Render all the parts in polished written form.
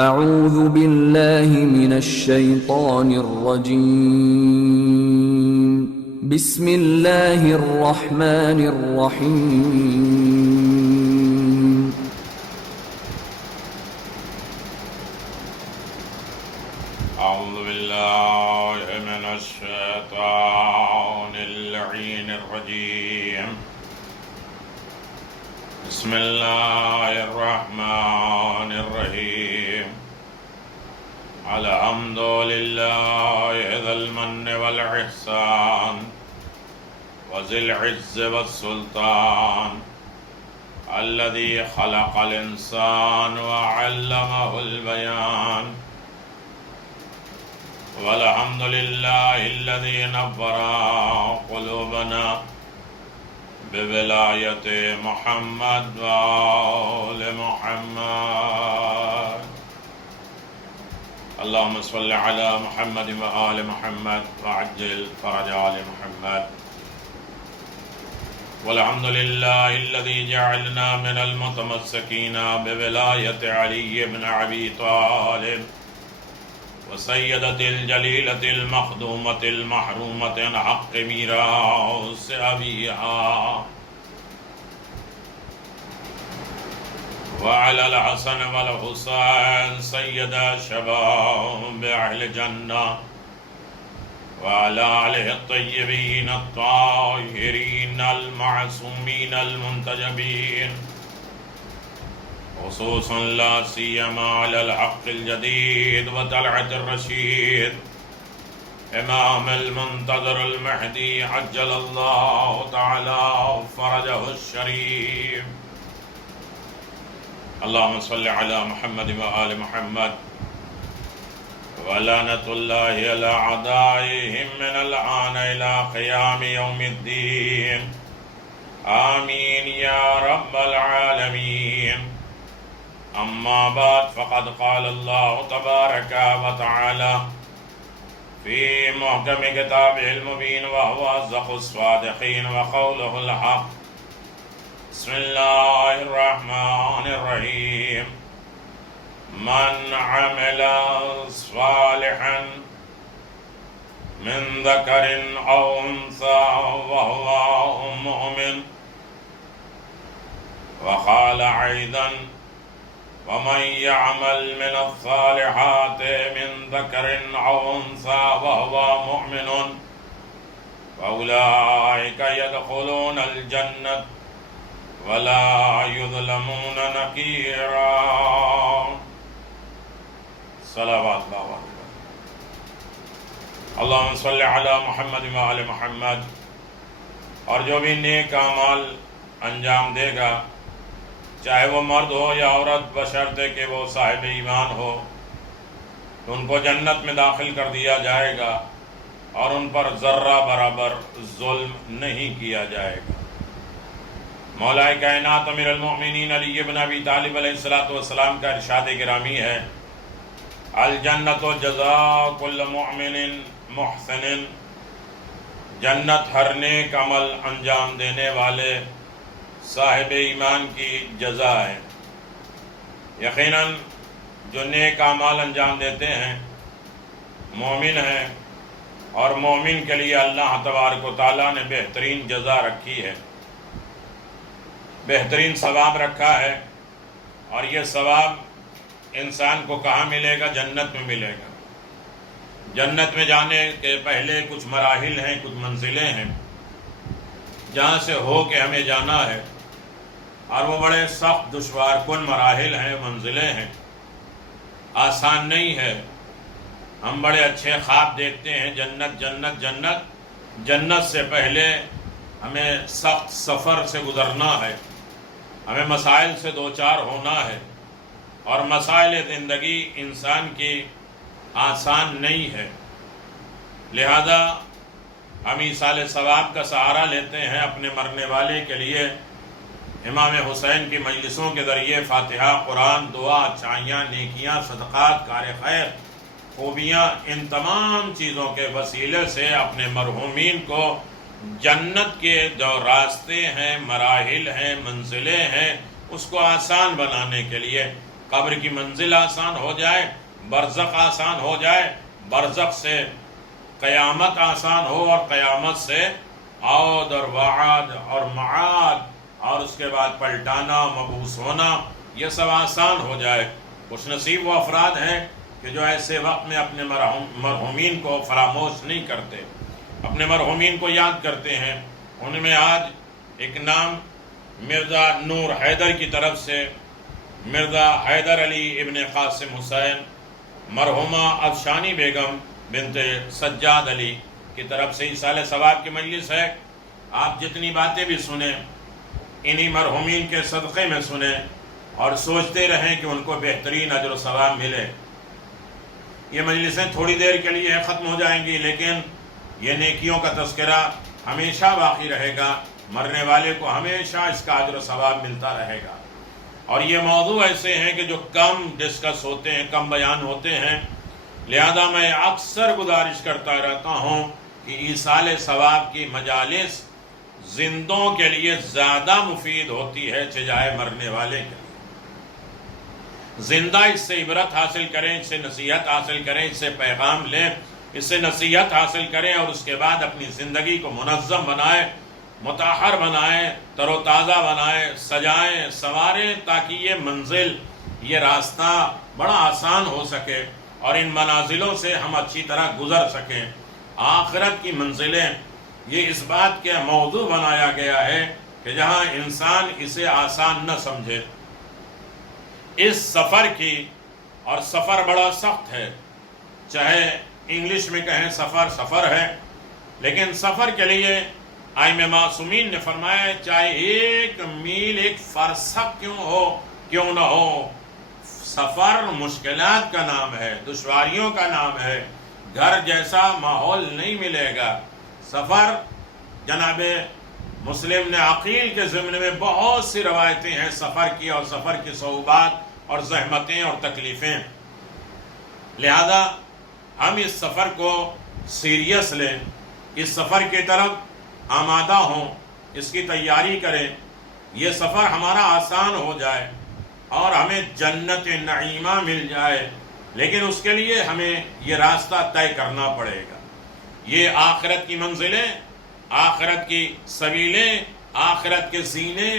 اعوذ باللہ من الشیطان الرجیم بسم اللہ الرحمن الرحیم اعوذ باللہ من الشیطان اللعین الرجیم بسم اللہ الرحمن الرحیم الحمد للہ ذی المن والاحسان وذی العز والسلطان الذی خلق الانسان وعلمہ البیان والحمد للہ الذی نور قلوبنا بولایت محمد وآل محمد اللہم صل علی محمد وآل محمد وعجل فرج آل محمد والحمد للہ الذی جعلنا من المتمسکین بولایت علی بن ابی طالب وسیدت الجلیلت المخدومت المحرومت عن حق میراث ابیہا وعلى الحسن والحسین سید شباب اہل جنہ وعلى آلہ الطیبین الطاہرین المعصومین المنتجبین خصوصا لا سیما علی الحق الجدید وطلعت الرشید امام المنتظر المہدی عجل اللہ تعالی فرجہ الشریف اللہم صل علی محمد وآل محمد ولعنت اللہ علی اعدائہم من الآن الى قیام یوم الدین آمین یا رب العالمین اما بعد فقد قال اللہ تبارک وتعالی فی محکم کتابہ المبین وہو اصدق الصادقین وقولہ الحق بسم اللہ الرحمن الرحیم من عمل صالحا من ذکر او انثى وهو مؤمن وقال ایضا ومن يعمل من الصالحات من ذكر أو أنثى وهو مؤمن فأولئك يدخلون الجنة ولا يظلمون نقيرا صلوات الله اللهم صل على محمد وآل محمد اور جو بھی نیک اعمال انجام دے گا چاہے وہ مرد ہو یا عورت بشرطے کہ وہ صاحب ایمان ہو تو ان کو جنت میں داخل کر دیا جائے گا اور ان پر ذرہ برابر ظلم نہیں کیا جائے گا۔ مولا کائنات امیر المؤمنین علی بن ابی طالب علیہ السلام کا ارشاد گرامی ہے الجنت جزاء کل مؤمن محسن، جنت ہر نیک عمل انجام دینے والے صاحب ایمان کی جزا ہے۔ یقیناً جو نیک اعمال انجام دیتے ہیں مومن ہیں، اور مومن کے لیے اللہ تبارک و تعالیٰ نے بہترین جزا رکھی ہے، بہترین ثواب رکھا ہے، اور یہ ثواب انسان کو کہاں ملے گا؟ جنت میں ملے گا۔ جنت میں جانے کے پہلے کچھ مراحل ہیں، کچھ منزلیں ہیں جہاں سے ہو کے ہمیں جانا ہے، اور وہ بڑے سخت دشوار کن مراحل ہیں، منزلیں ہیں، آسان نہیں ہے۔ ہم بڑے اچھے خواب دیکھتے ہیں جنت جنت جنت، جنت سے پہلے ہمیں سخت سفر سے گزرنا ہے، ہمیں مسائل سے دوچار ہونا ہے، اور مسائل زندگی انسان کی آسان نہیں ہے۔ لہذا ہم ایصال ثواب کا سہارا لیتے ہیں اپنے مرنے والے کے لیے، امام حسین کی مجلسوں کے ذریعے فاتحہ، قرآن، دعا، اچھائیاں، نیکیاں، صدقات، کار خیر، خوبیاں، ان تمام چیزوں کے وسیلے سے اپنے مرحومین کو جنت کے جو راستے ہیں، مراحل ہیں، منزلیں ہیں، اس کو آسان بنانے کے لیے قبر کی منزل آسان ہو جائے، برزخ آسان ہو جائے، برزخ سے قیامت آسان ہو، اور قیامت سے عود اور وعد اور معاد اور اس کے بعد پلٹانا، مبعوث ہونا، یہ سب آسان ہو جائے۔ خوش نصیب وہ افراد ہیں کہ جو ایسے وقت میں اپنے مرحومین کو فراموش نہیں کرتے، اپنے مرحومین کو یاد کرتے ہیں۔ ان میں آج ایک نام مرزا نور حیدر کی طرف سے مرزا حیدر علی ابن قاسم حسین، مرحومہ افشانی بیگم بنت سجاد علی کی طرف سے ایصال ثواب کی مجلس ہے۔ آپ جتنی باتیں بھی سنیں انہی مرحومین کے صدقے میں سنیں اور سوچتے رہیں کہ ان کو بہترین اجر و ثواب ملے۔ یہ مجلسیں تھوڑی دیر کے لیے ختم ہو جائیں گی، لیکن یہ نیکیوں کا تذکرہ ہمیشہ باقی رہے گا، مرنے والے کو ہمیشہ اس کا اجر و ثواب ملتا رہے گا۔ اور یہ موضوع ایسے ہیں کہ جو کم ڈسکس ہوتے ہیں، کم بیان ہوتے ہیں، لہذا میں اکثر گزارش کرتا رہتا ہوں کہ ایصال ثواب کی مجالس زندوں کے لیے زیادہ مفید ہوتی ہے چجائے مرنے والے کے لیے۔ زندہ اس سے عبرت حاصل کریں، اس سے نصیحت حاصل کریں، اس سے پیغام لیں، اس سے نصیحت حاصل کریں، اور اس کے بعد اپنی زندگی کو منظم بنائیں، مطہر بنائیں، تر و تازہ بنائیں، سجائیں، سنواریں، تاکہ یہ منزل، یہ راستہ بڑا آسان ہو سکے اور ان منازلوں سے ہم اچھی طرح گزر سکیں۔ آخرت کی منزلیں یہ اس بات کے موضوع بنایا گیا ہے کہ جہاں انسان اسے آسان نہ سمجھے۔ اس سفر کی، اور سفر بڑا سخت ہے، چاہے انگلش میں کہیں سفر ہے، لیکن سفر کے لیے ائمہ معصومین نے فرمایا چاہے 1 میل 1 فرسخ کیوں نہ ہو، سفر مشکلات کا نام ہے، دشواریوں کا نام ہے، گھر جیسا ماحول نہیں ملے گا۔ سفر، جناب مسلم نے عقیل کے ضمن میں بہت سی روایتیں ہیں سفر کی، اور سفر کی صعوبات اور زحمتیں اور تکلیفیں، لہذا ہم اس سفر کو سیریس لیں، اس سفر کی طرف آمادہ ہوں، اس کی تیاری کریں، یہ سفر ہمارا آسان ہو جائے اور ہمیں جنت نعیمہ مل جائے، لیکن اس کے لیے ہمیں یہ راستہ طے کرنا پڑے گا۔ یہ آخرت کی منزلیں، آخرت کی سبیلیں، آخرت کے زینے،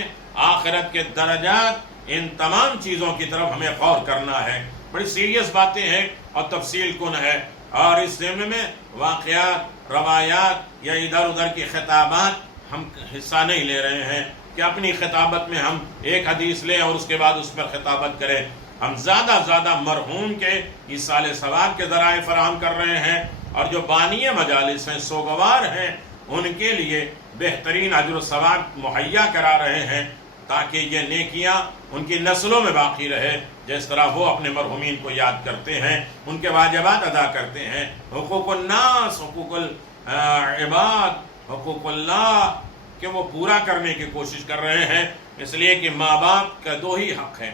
آخرت کے درجات، ان تمام چیزوں کی طرف ہمیں غور کرنا ہے۔ بڑی سیریس باتیں ہیں اور تفصیل کن ہے، اور اس ضمن میں واقعات، روایات یا ادھر ادھر کی خطابات ہم حصہ نہیں لے رہے ہیں کہ اپنی خطابت میں ہم ایک حدیث لیں اور اس کے بعد اس پر خطابت کریں۔ ہم زیادہ مرحوم کے ایصال ثواب کے ذرائع فراہم کر رہے ہیں، اور جو بانی مجالس ہیں، سوگوار ہیں، ان کے لیے بہترین اجر و ثواب مہیا کرا رہے ہیں، تاکہ یہ نیکیاں ان کی نسلوں میں باقی رہے، جس طرح وہ اپنے مرحومین کو یاد کرتے ہیں، ان کے واجبات ادا کرتے ہیں، حقوق الناس، حقوق العباد، حقوق اللہ کہ وہ پورا کرنے کی کوشش کر رہے ہیں۔ اس لیے کہ ماں باپ کا 2 ہی حق ہیں،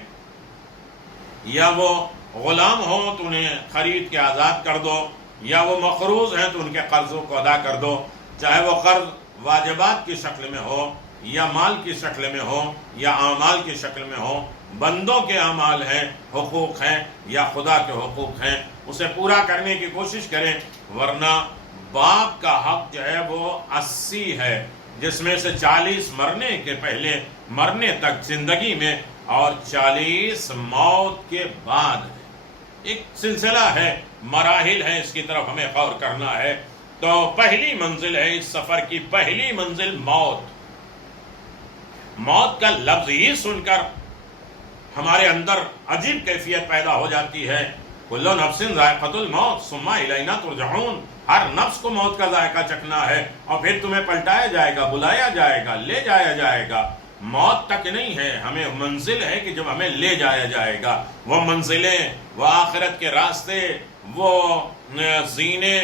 یا وہ غلام ہوں تو انہیں خرید کے آزاد کر دو، یا وہ مقروض ہیں تو ان کے قرضوں کو ادا کر دو، چاہے وہ قرض واجبات کی شکل میں ہو، یا مال کی شکل میں ہو، یا اعمال کی شکل میں ہو۔ بندوں کے اعمال ہیں، حقوق ہیں، یا خدا کے حقوق ہیں، اسے پورا کرنے کی کوشش کریں، ورنہ باپ کا حق جو ہے وہ 80 ہے، جس میں سے 40 مرنے کے پہلے، مرنے تک زندگی میں، اور 40 موت کے بعد۔ ایک سلسلہ ہے، مراحل ہیں، اس کی طرف ہمیں غور کرنا ہے۔ تو پہلی منزل ہے اس سفر کی، پہلی منزل موت۔ موت کا لفظ ہی سن کر ہمارے اندر عجیب کیفیت پیدا ہو جاتی ہے۔ کل نفس ذائقۃ الموت ثم الینا ترجعون، ہر نفس کو موت کا ذائقہ چکھنا ہے، اور پھر تمہیں پلٹایا جائے گا، بلایا جائے گا، لے جایا جائے گا۔ موت تک نہیں ہے، ہمیں منزل ہے کہ جب ہمیں لے جایا جائے گا۔ وہ منزلیں، وہ آخرت کے راستے، وہ زینے،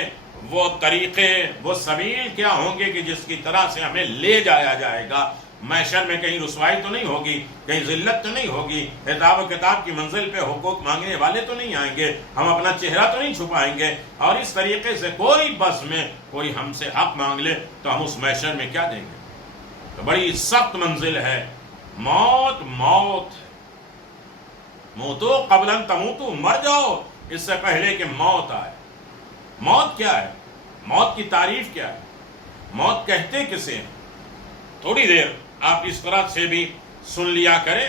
وہ طریقے، وہ سبیل کیا ہوں گے کہ جس کی طرح سے ہمیں لے جایا جائے گا۔ محشر میں کہیں رسوائی تو نہیں ہوگی، کہیں ذلت تو نہیں ہوگی، حساب و کتاب کی منزل پہ حقوق مانگنے والے تو نہیں آئیں گے، ہم اپنا چہرہ تو نہیں چھپائیں گے، اور اس طریقے سے کوئی بس میں کوئی ہم سے حق مانگ لے تو ہم اس محشر میں کیا دیں گے؟ تو بڑی سخت منزل ہے، موت موت ہے۔ موتو قبل ان تموتو، مر جاؤ اس سے پہلے کہ موت آئے۔ موت کیا ہے؟ موت کی تعریف کیا ہے؟ موت کہتے کسے ہیں؟ تھوڑی دیر آپ اس طرح سے بھی سن لیا کریں،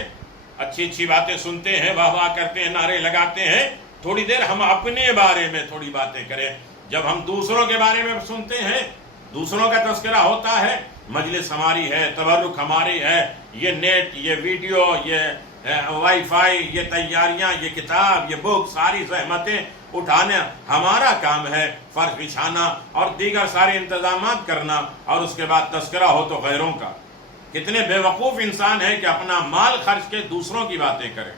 اچھی اچھی باتیں سنتے ہیں، واہ واہ کرتے ہیں، نعرے لگاتے ہیں، تھوڑی دیر ہم اپنے بارے میں تھوڑی باتیں کریں۔ جب ہم دوسروں کے بارے میں سنتے ہیں، دوسروں کا تذکرہ ہوتا ہے، مجلس ہماری ہے، تبرک ہماری ہے، یہ نیٹ، یہ ویڈیو، یہ وائی فائی، یہ تیاریاں، یہ کتاب، یہ بک، ساری زحمتیں اٹھانا ہمارا کام ہے، فرش بچھانا اور دیگر سارے انتظامات کرنا، اور اس کے بعد تذکرہ ہو تو غیروں کا۔ کتنے بے وقوف انسان ہیں کہ اپنا مال خرچ کے دوسروں کی باتیں کریں۔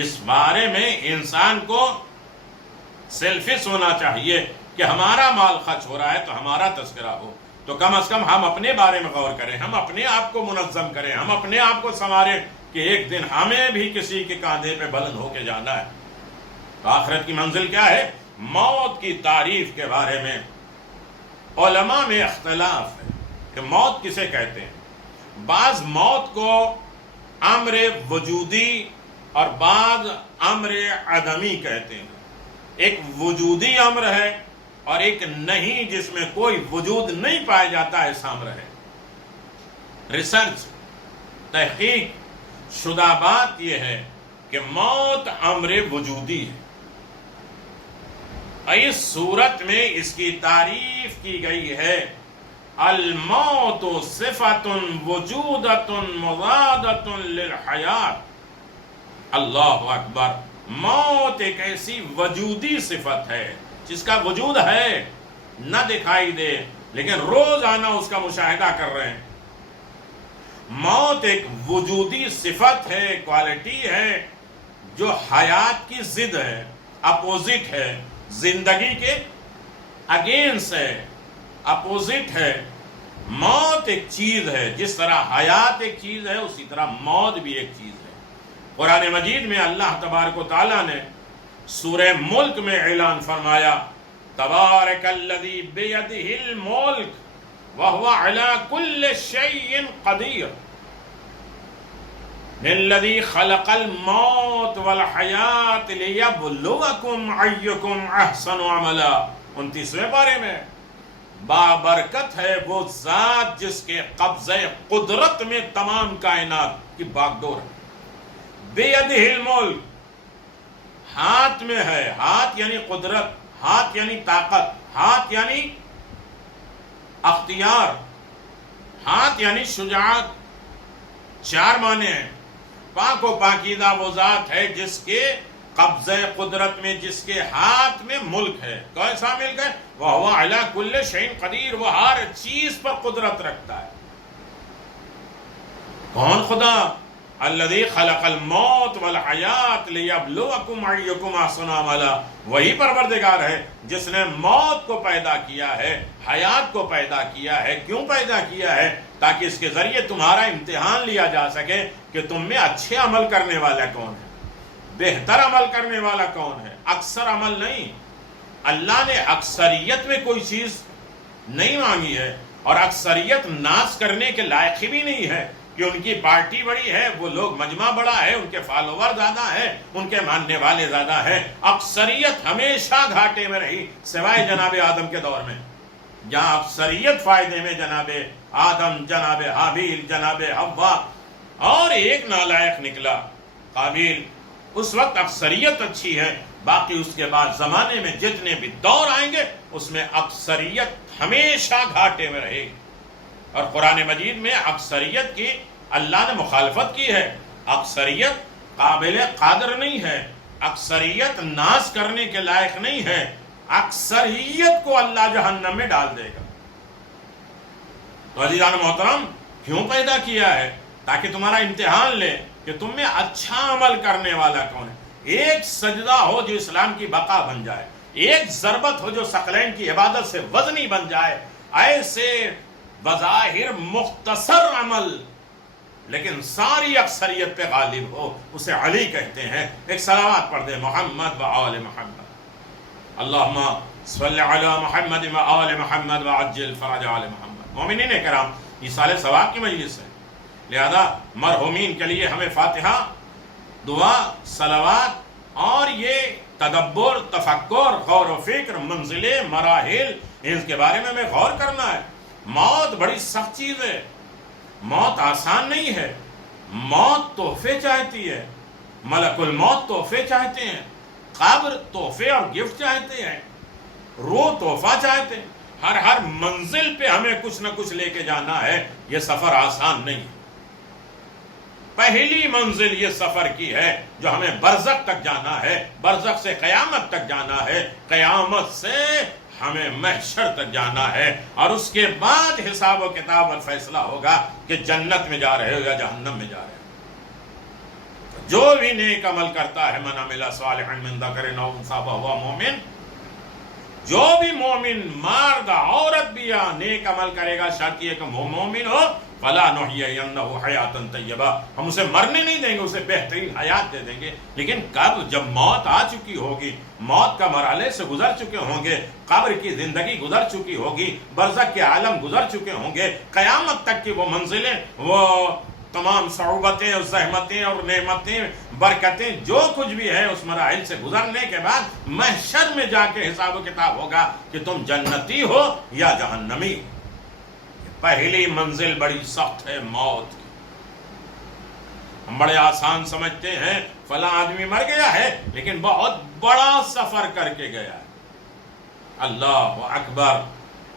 اس بارے میں انسان کو سیلفش ہونا چاہیے کہ ہمارا مال خرچ ہو رہا ہے تو ہمارا تذکرہ ہو، تو کم از کم ہم اپنے بارے میں غور کریں، ہم اپنے آپ کو منظم کریں، ہم اپنے آپ کو سنواریں کہ ایک دن ہمیں بھی کسی کے کاندھے پہ بلند ہو کے جانا ہے۔ تو آخرت کی منزل کیا ہے؟ موت کی تعریف کے بارے میں علماء میں اختلاف ہے کہ موت کسے کہتے ہیں۔ بعض موت کو امر وجودی اور بعض امر عدمی کہتے ہیں۔ ایک وجودی امر ہے اور ایک نہیں، جس میں کوئی وجود نہیں پایا جاتا، ایسا امر ہے۔ ریسرچ، تحقیق شدہ بات یہ ہے کہ موت امر وجودی ہے۔ اس صورت میں اس کی تعریف کی گئی ہے، الموت صفت وجودت مضادت للحیات۔ اللہ اکبر! موت ایک ایسی وجودی صفت ہے جس کا وجود ہے، نہ دکھائی دے لیکن روزانہ اس کا مشاہدہ کر رہے ہیں۔ موت ایک وجودی صفت ہے، کوالٹی ہے، جو حیات کی ضد ہے، اپوزٹ ہے، زندگی کے اگینسٹ ہے، اپوزٹ ہے۔ موت ایک چیز ہے، جس طرح حیات ایک چیز ہے اسی طرح موت بھی ایک چیز ہے۔ قرآن مجید میں اللہ تبارک و تعالیٰ نے سورہ ملک میں اعلان فرمایا، تبارک الذی بیدہ الملک وہو علی کل شیء قدیر الذی خلق الموت والحیات لیبلوکم ایکم احسن عملا۔ 29ویں پارے میں بابرکت ہے وہ ذات جس کے قبضہ قدرت میں تمام کائنات کی باغڈور ہے۔ بیدہ الملک، ہاتھ میں ہے، ہاتھ یعنی قدرت، ہاتھ یعنی طاقت، ہاتھ یعنی اختیار، ہاتھ یعنی شجاعت، چار معنی ہیں۔ پاک و پاکیزہ وہ ذات ہے جس کے قبضہ قدرت میں، جس کے ہاتھ میں ملک ہے۔ کیسا ملک ہے؟ وَهُوَ عَلَى كُلِّ شَيْءٍ قَدِيرٌ، وہ ہر چیز پر قدرت رکھتا ہے۔ کون خدا؟ الذی خلق الموت والحیات لیبلوکم ایکم احسن عملا، وہی پروردگار ہے جس نے موت کو پیدا کیا ہے، حیات کو پیدا کیا ہے۔ کیوں پیدا کیا ہے؟ تاکہ اس کے ذریعے تمہارا امتحان لیا جا سکے کہ تم میں اچھے عمل کرنے والا کون ہے، بہتر عمل کرنے والا کون ہے، اکثر عمل نہیں۔ اللہ نے اکثریت میں کوئی چیز نہیں مانگی ہے، اور اکثریت ناز کرنے کے لائق بھی نہیں ہے کہ ان کی پارٹی بڑی ہے، وہ لوگ مجمع بڑا ہے، ان کے فالوور زیادہ ہیں، ان کے ماننے والے زیادہ ہیں۔ اکثریت ہمیشہ گھاٹے میں رہی، سوائے جناب آدم کے دور میں، جہاں اکثریت فائدے میں جناب آدم، جناب حابیل، جناب حوا، اور ایک نالائق نکلا قابیل۔ اس وقت اکثریت اچھی ہے، باقی اس کے بعد زمانے میں جتنے بھی دور آئیں گے اس میں اکثریت ہمیشہ گھاٹے میں رہے گی۔ اور قرآن مجید میں اکثریت کی اللہ نے مخالفت کی ہے۔ اکثریت قابل قادر نہیں ہے، اکثریت ناز کرنے کے لائق نہیں ہے، اکثریت کو اللہ جہنم میں ڈال دے گا۔ تو عزیزان محترم، کیوں پیدا کیا ہے؟ تاکہ تمہارا امتحان لے کہ تم میں اچھا عمل کرنے والا کون ہے۔ ایک سجدہ ہو جو اسلام کی بقا بن جائے، ایک ضربت ہو جو ثقلین کی عبادت سے وزنی بن جائے، ایسے بظاہر مختصر عمل لیکن ساری اکثریت پہ غالب ہو، اسے علی کہتے ہیں۔ ایک صلوات پڑھ دے، محمد و آل محمد، اللہم صلی علی محمد و آل محمد وعجل فرج آل محمد۔ مومنین کرام، یہ سال ثواب کی مجلس ہے، لہذا مرحومین کے لیے ہمیں فاتحہ دعا، صلوات اور یہ تدبر، تفکر، غور و فکر، منزلیں، مراحل، ان کے بارے میں ہمیں غور کرنا ہے۔ موت بڑی سخت چیز ہے، موت آسان نہیں ہے، موت تحفے چاہتی ہے، ملک الموت تحفے چاہتے ہیں، قبر تحفے اور گفٹ چاہتے ہیں، روح تحفہ چاہتے ہیں۔ ہر منزل پہ ہمیں کچھ نہ کچھ لے کے جانا ہے، یہ سفر آسان نہیں ہے۔ پہلی منزل یہ سفر کی ہے جو ہمیں برزخ تک جانا ہے، برزخ سے قیامت تک جانا ہے، قیامت سے ہمیں محشر تک جانا ہے، اور اس کے بعد حساب و کتاب اور فیصلہ ہوگا کہ جنت میں جا رہے ہو یا جہنم میں جا رہے ہو۔ جو بھی نیک عمل کرتا ہے، من عمل صالحا من ذکر او انثی وہو مومن، جو بھی مومن، مرد عورت بھی نیک عمل کرے گا، شرط یہ کہ وہ مومن ہو، فلا نحیینہ حیاتا طیبہ، ہم اسے مرنے نہیں دیں گے، اسے بہترین حیات دے دیں گے۔ لیکن کب؟ جب موت آ چکی ہوگی، موت کا مرحلے سے گزر چکے ہوں گے، قبر کی زندگی گزر چکی ہوگی، برزخ کے عالم گزر چکے ہوں گے، قیامت تک کی وہ منزلیں، وہ تمام صعوبتیں اور زحمتیں اور نعمتیں، برکتیں، جو کچھ بھی ہے اس مراحل سے گزرنے کے بعد محشر میں جا کے حساب و کتاب ہوگا کہ تم جنتی ہو یا جہنمی ہو۔ پہلی منزل بڑی سخت ہے موت کی۔ ہم بڑے آسان سمجھتے ہیں فلاں آدمی مر گیا ہے، لیکن بہت بڑا سفر کر کے گیا ہے۔ اللہ اکبر!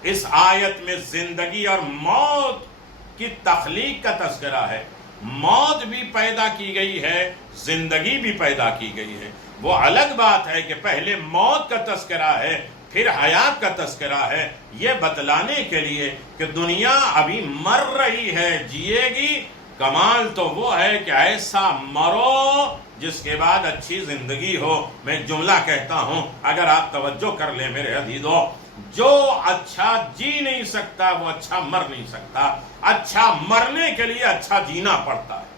اس آیت میں زندگی اور موت کی تخلیق کا تذکرہ ہے۔ موت بھی پیدا کی گئی ہے، زندگی بھی پیدا کی گئی ہے۔ وہ الگ بات ہے کہ پہلے موت کا تذکرہ ہے، پھر حیات کا تذکرہ ہے، یہ بتلانے کے لیے کہ دنیا ابھی مر رہی ہے، جیے گی۔ کمال تو وہ ہے کہ ایسا مرو جس کے بعد اچھی زندگی ہو۔ میں ایک جملہ کہتا ہوں، اگر آپ توجہ کر لیں میرے عزیزو، جو اچھا جی نہیں سکتا وہ اچھا مر نہیں سکتا۔ اچھا مرنے کے لیے اچھا جینا پڑتا ہے۔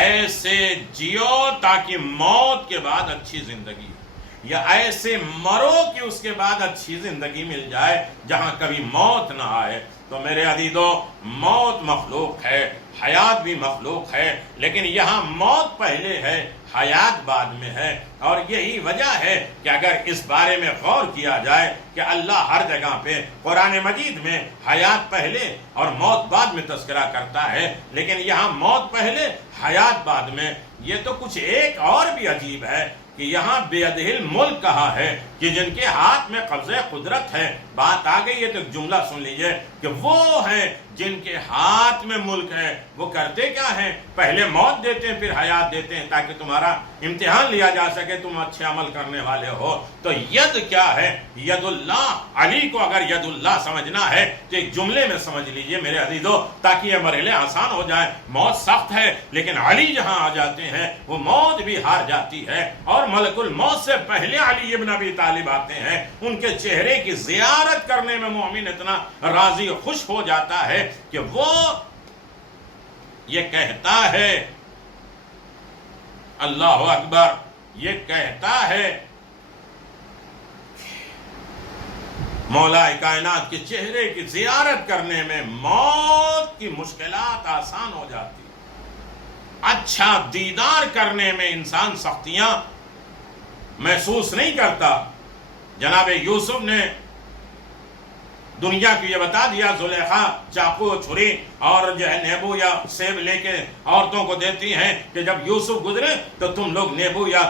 ایسے جیو تاکہ موت کے بعد اچھی زندگی ہو، یا ایسے مرو کہ اس کے بعد اچھی زندگی مل جائے جہاں کبھی موت نہ آئے۔ تو میرے عزیزو، موت مخلوق ہے، حیات بھی مخلوق ہے، لیکن یہاں موت پہلے ہے، حیات بعد میں ہے۔ اور یہی وجہ ہے کہ اگر اس بارے میں غور کیا جائے کہ اللہ ہر جگہ پہ قرآن مجید میں حیات پہلے اور موت بعد میں تذکرہ کرتا ہے، لیکن یہاں موت پہلے حیات بعد میں، یہ تو کچھ ایک اور بھی عجیب ہے کہ یہاں بیدہ الملک کہا ہے کہ جن کے ہاتھ میں قبضہ قدرت ہے۔ بات آ گئی ہے تو ایک جملہ سن لیجئے کہ وہ ہیں جن کے ہاتھ میں ملک ہے، وہ کرتے کیا ہیں؟ پہلے موت دیتے ہیں، پھر حیات دیتے ہیں تاکہ تمہارا امتحان لیا جا سکے، تم اچھے عمل کرنے والے ہو۔ تو ید کیا ہے؟ ید اللہ۔ علی کو اگر ید اللہ سمجھنا ہے تو ایک جملے میں سمجھ لیجئے میرے عزیزو، تاکہ یہ مرحلے آسان ہو جائے۔ موت سخت ہے، لیکن علی جہاں آ جاتے ہیں وہ موت بھی ہار جاتی ہے، اور ملک الموت سے پہلے علی ابن ابی طالب آتے ہیں۔ ان کے چہرے کی زیارت کرنے میں مومن اتنا راضی و خوش ہو جاتا ہے کہ وہ یہ کہتا ہے، اللہ اکبر، یہ کہتا ہے مولا کائنات کے چہرے کی زیارت کرنے میں موت کی مشکلات آسان ہو جاتی، اچھا دیدار کرنے میں انسان سختیاں محسوس نہیں کرتا۔ جناب یوسف نے دنیا کو یہ بتا دیا، زلیخا چاقو چھری اور جو ہے نیبو یا سیب لے کے عورتوں کو دیتی ہیں کہ جب یوسف گزرے تو تم لوگ نیبو یا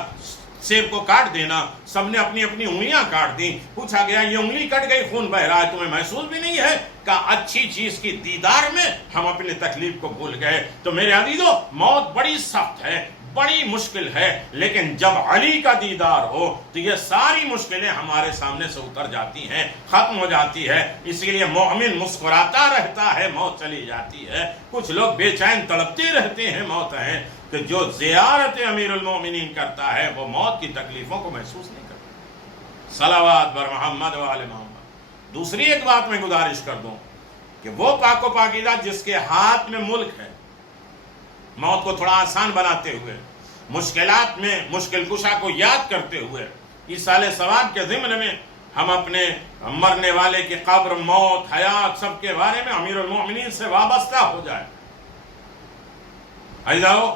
سیب کو کاٹ دینا۔ سب نے اپنی اپنی انگلیاں کاٹ دی۔ پوچھا گیا یہ انگلی کٹ گئی، خون بہ رہا ہے، تمہیں محسوس بھی نہیں ہے؟ کہا اچھی چیز کی دیدار میں ہم اپنی تکلیف کو بھول گئے۔ تو میرے عزیزو، موت بڑی سخت ہے، بڑی مشکل ہے، لیکن جب علی کا دیدار ہو تو یہ ساری مشکلیں ہمارے سامنے سے اتر جاتی ہیں، ختم ہو جاتی ہے۔ اسی لیے مومن مسکراتا رہتا ہے، موت چلی جاتی ہے۔ کچھ لوگ بے چین تڑپتے رہتے ہیں، موت ہے، کہ جو زیارت امیر المومنین کرتا ہے وہ موت کی تکلیفوں کو محسوس نہیں کرتا۔ صلوات بر محمد و آل محمد۔ دوسری ایک بات میں گزارش کر دوں کہ وہ پاک و پاکیزہ جس کے ہاتھ میں ملک ہے، موت کو تھوڑا آسان بناتے ہوئے، مشکلات میں مشکل کشا کو یاد کرتے ہوئے، اس سال ثواب کے ضمن میں ہم اپنے مرنے والے کی قبر، موت، حیات، سب کے بارے میں امیر المومنین سے وابستہ ہو جائے۔ عزیزو،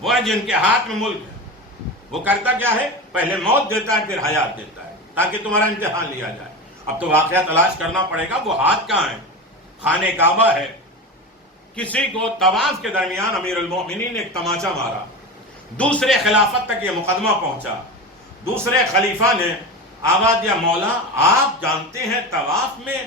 وہ ہے جن کے ہاتھ میں ملک ہے، وہ کرتا کیا ہے؟ پہلے موت دیتا ہے، پھر حیات دیتا ہے، تاکہ تمہارا امتحان لیا جائے۔ اب تو واقعہ تلاش کرنا پڑے گا، وہ ہاتھ کہاں ہے؟ خانہ کعبہ ہے۔ کسی کو طواف کے درمیان امیر المومنین نے ایک تماچا مارا، دوسرے خلافت تک یہ مقدمہ پہنچا، دوسرے خلیفہ نے آواز دیا، مولا آپ جانتے ہیں طواف میں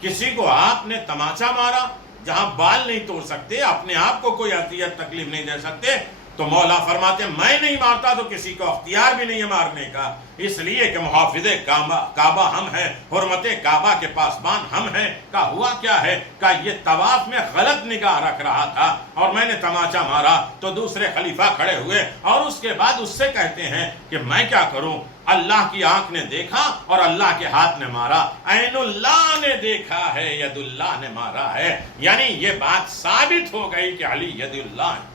کسی کو آپ نے تماچا مارا، جہاں بال نہیں توڑ سکتے، اپنے آپ کو کوئی اذیت تکلیف نہیں دے سکتے، تو مولا فرماتے میں نہیں مارتا تو کسی کو اختیار بھی نہیں ہے مارنے کا، اس لیے کہ محافظ کعبہ ہم ہیں، حرمت کعبہ کے پاسبان ہم ہیں۔ کہا ہوا کیا ہے؟ کہا یہ طواف میں غلط نگاہ رکھ رہا تھا اور میں نے تماچا مارا، تو دوسرے خلیفہ کھڑے ہوئے اور اس کے بعد اس سے کہتے ہیں کہ میں کیا کروں، اللہ کی آنکھ نے دیکھا اور اللہ کے ہاتھ نے مارا، عین اللہ نے دیکھا ہے، ید اللہ نے مارا ہے، یعنی یہ بات ثابت ہو گئی کہ علی ید اللہ ہے،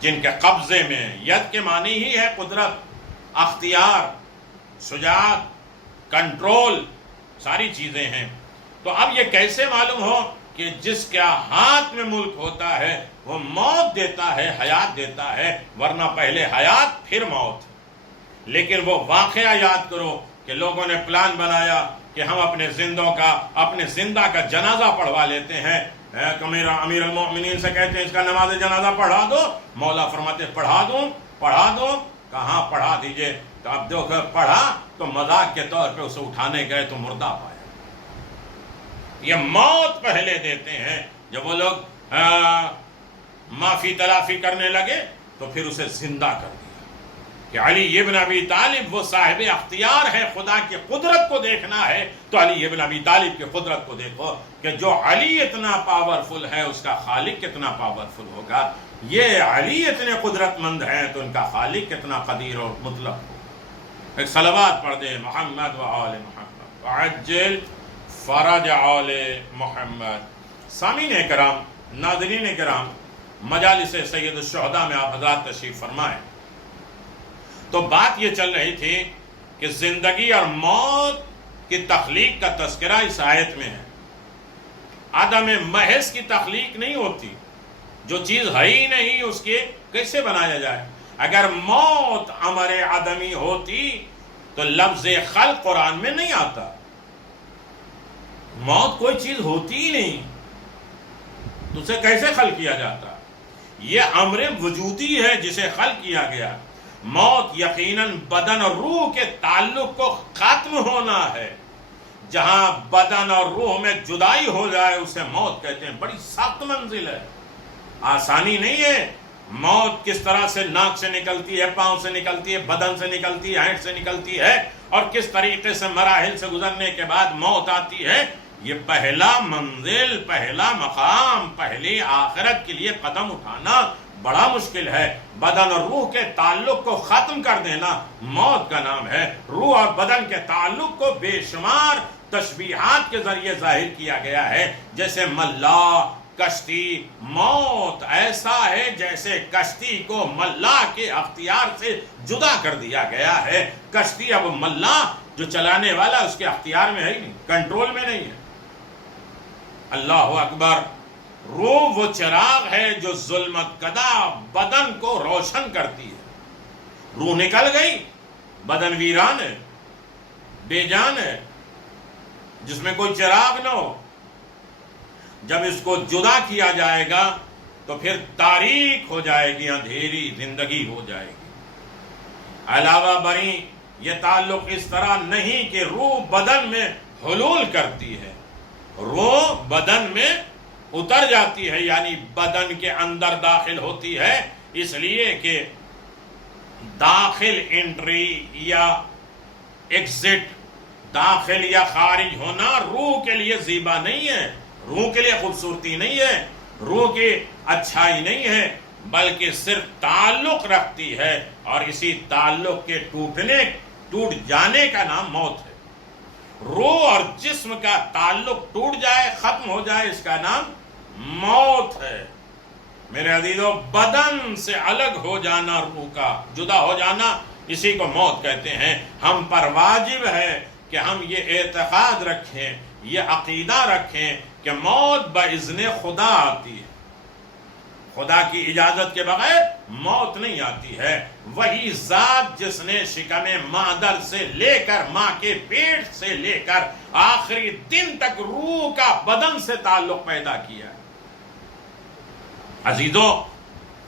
جن کے قبضے میں، ید کے معنی ہی ہے قدرت، اختیار، شجاعت، کنٹرول، ساری چیزیں ہیں۔ تو اب یہ کیسے معلوم ہو کہ جس کا ہاتھ میں ملک ہوتا ہے وہ موت دیتا ہے، حیات دیتا ہے، ورنہ پہلے حیات پھر موت۔ لیکن وہ واقعہ یاد کرو کہ لوگوں نے پلان بنایا کہ ہم اپنے زندہ کا جنازہ پڑھوا لیتے ہیں، امیر المومنین سے کہتے ہیں اس کا نماز جنازہ پڑھا دو، مولا فرماتے پڑھا دوں، کہاں پڑھا دیجئے، تو اب دیکھو پڑھا تو مذاق کے طور پہ اسے اٹھانے گئے تو مردہ پایا۔ یہ موت پہلے دیتے ہیں، جب وہ لوگ معافی تلافی کرنے لگے تو پھر اسے زندہ کر دیا کہ علی ابن ابی طالب وہ صاحب اختیار ہے، خدا کی قدرت کو دیکھنا ہے تو علی ابن ابی طالب کی قدرت کو دیکھو کہ جو علی اتنا پاورفل ہے اس کا خالق کتنا پاورفل ہوگا، یہ علی اتنے قدرت مند ہیں تو ان کا خالق کتنا قدیر اور مطلق ہوگا۔ ایک صلوات پڑھ دیں، محمد و آل محمد وعجل فرج آل محمد۔ سامعین کرام، ناظرین کرام، مجالس سید الشہداء میں آپ حضرات تشریف فرمائیں، تو بات یہ چل رہی تھی کہ زندگی اور موت کی تخلیق کا تذکرہ اس آیت میں ہے۔ عدم محض کی تخلیق نہیں ہوتی، جو چیز ہے ہی نہیں اس کے کیسے بنایا جائے؟ اگر موت امر عدمی ہوتی تو لفظ خلق قرآن میں نہیں آتا، موت کوئی چیز ہوتی ہی نہیں تو اسے کیسے خلق کیا جاتا؟ یہ امر وجودی ہے جسے خلق کیا گیا۔ موت یقیناً بدن اور روح کے تعلق کو ختم ہونا ہے، جہاں بدن اور روح میں جدائی ہو جائے اسے موت کہتے ہیں۔ بڑی سخت منزل ہے، آسانی نہیں ہے۔ موت کس طرح سے ناک سے نکلتی ہے، پاؤں سے نکلتی ہے، بدن سے نکلتی ہے، ہینڈ سے نکلتی ہے، اور کس طریقے سے مراحل سے گزرنے کے بعد موت آتی ہے، یہ پہلا منزل، پہلا مقام، پہلی آخرت کے لیے قدم اٹھانا بڑا مشکل ہے۔ بدن اور روح کے تعلق کو ختم کر دینا موت کا نام ہے۔ روح اور بدن کے تعلق کو بے شمار تشبیہات کے ذریعے ظاہر کیا گیا ہے، جیسے ملا، کشتی۔ موت ایسا ہے جیسے کشتی کو ملا کے اختیار سے جدا کر دیا گیا ہے۔ کشتی اب ملا جو چلانے والا اس کے اختیار میں ہے ہی نہیں، کنٹرول میں نہیں ہے۔ اللہ اکبر۔ روح وہ چراغ ہے جو ظلمت کدہ بدن کو روشن کرتی ہے۔ روح نکل گئی، بدن ویران ہے، بے جان ہے، جس میں کوئی چراغ نہ ہو۔ جب اس کو جدا کیا جائے گا تو پھر تاریک ہو جائے گی، اندھیری زندگی ہو جائے گی۔ علاوہ بری یہ تعلق اس طرح نہیں کہ روح بدن میں حلول کرتی ہے، روح بدن میں اتر جاتی ہے، یعنی بدن کے اندر داخل ہوتی ہے، اس لیے کہ داخل انٹری یا ایگزٹ، داخل یا خارج ہونا روح کے لیے زیبا نہیں ہے، روح کے لیے خوبصورتی نہیں ہے، روح کی اچھائی نہیں ہے، بلکہ صرف تعلق رکھتی ہے، اور اسی تعلق کے ٹوٹ جانے کا نام موت ہے۔ روح اور جسم کا تعلق ٹوٹ جائے، ختم ہو جائے، اس کا نام موت ہے۔ میرے عزیزو، بدن سے الگ ہو جانا، روح کا جدا ہو جانا، اسی کو موت کہتے ہیں۔ ہم پر واجب ہے کہ ہم یہ اعتقاد رکھیں، یہ عقیدہ رکھیں کہ موت باذن خدا آتی ہے۔ خدا کی اجازت کے بغیر موت نہیں آتی ہے۔ وہی ذات جس نے شکم مادر سے لے کر، ماں کے پیٹ سے لے کر آخری دن تک روح کا بدن سے تعلق پیدا کیا ہے۔ عزیزو،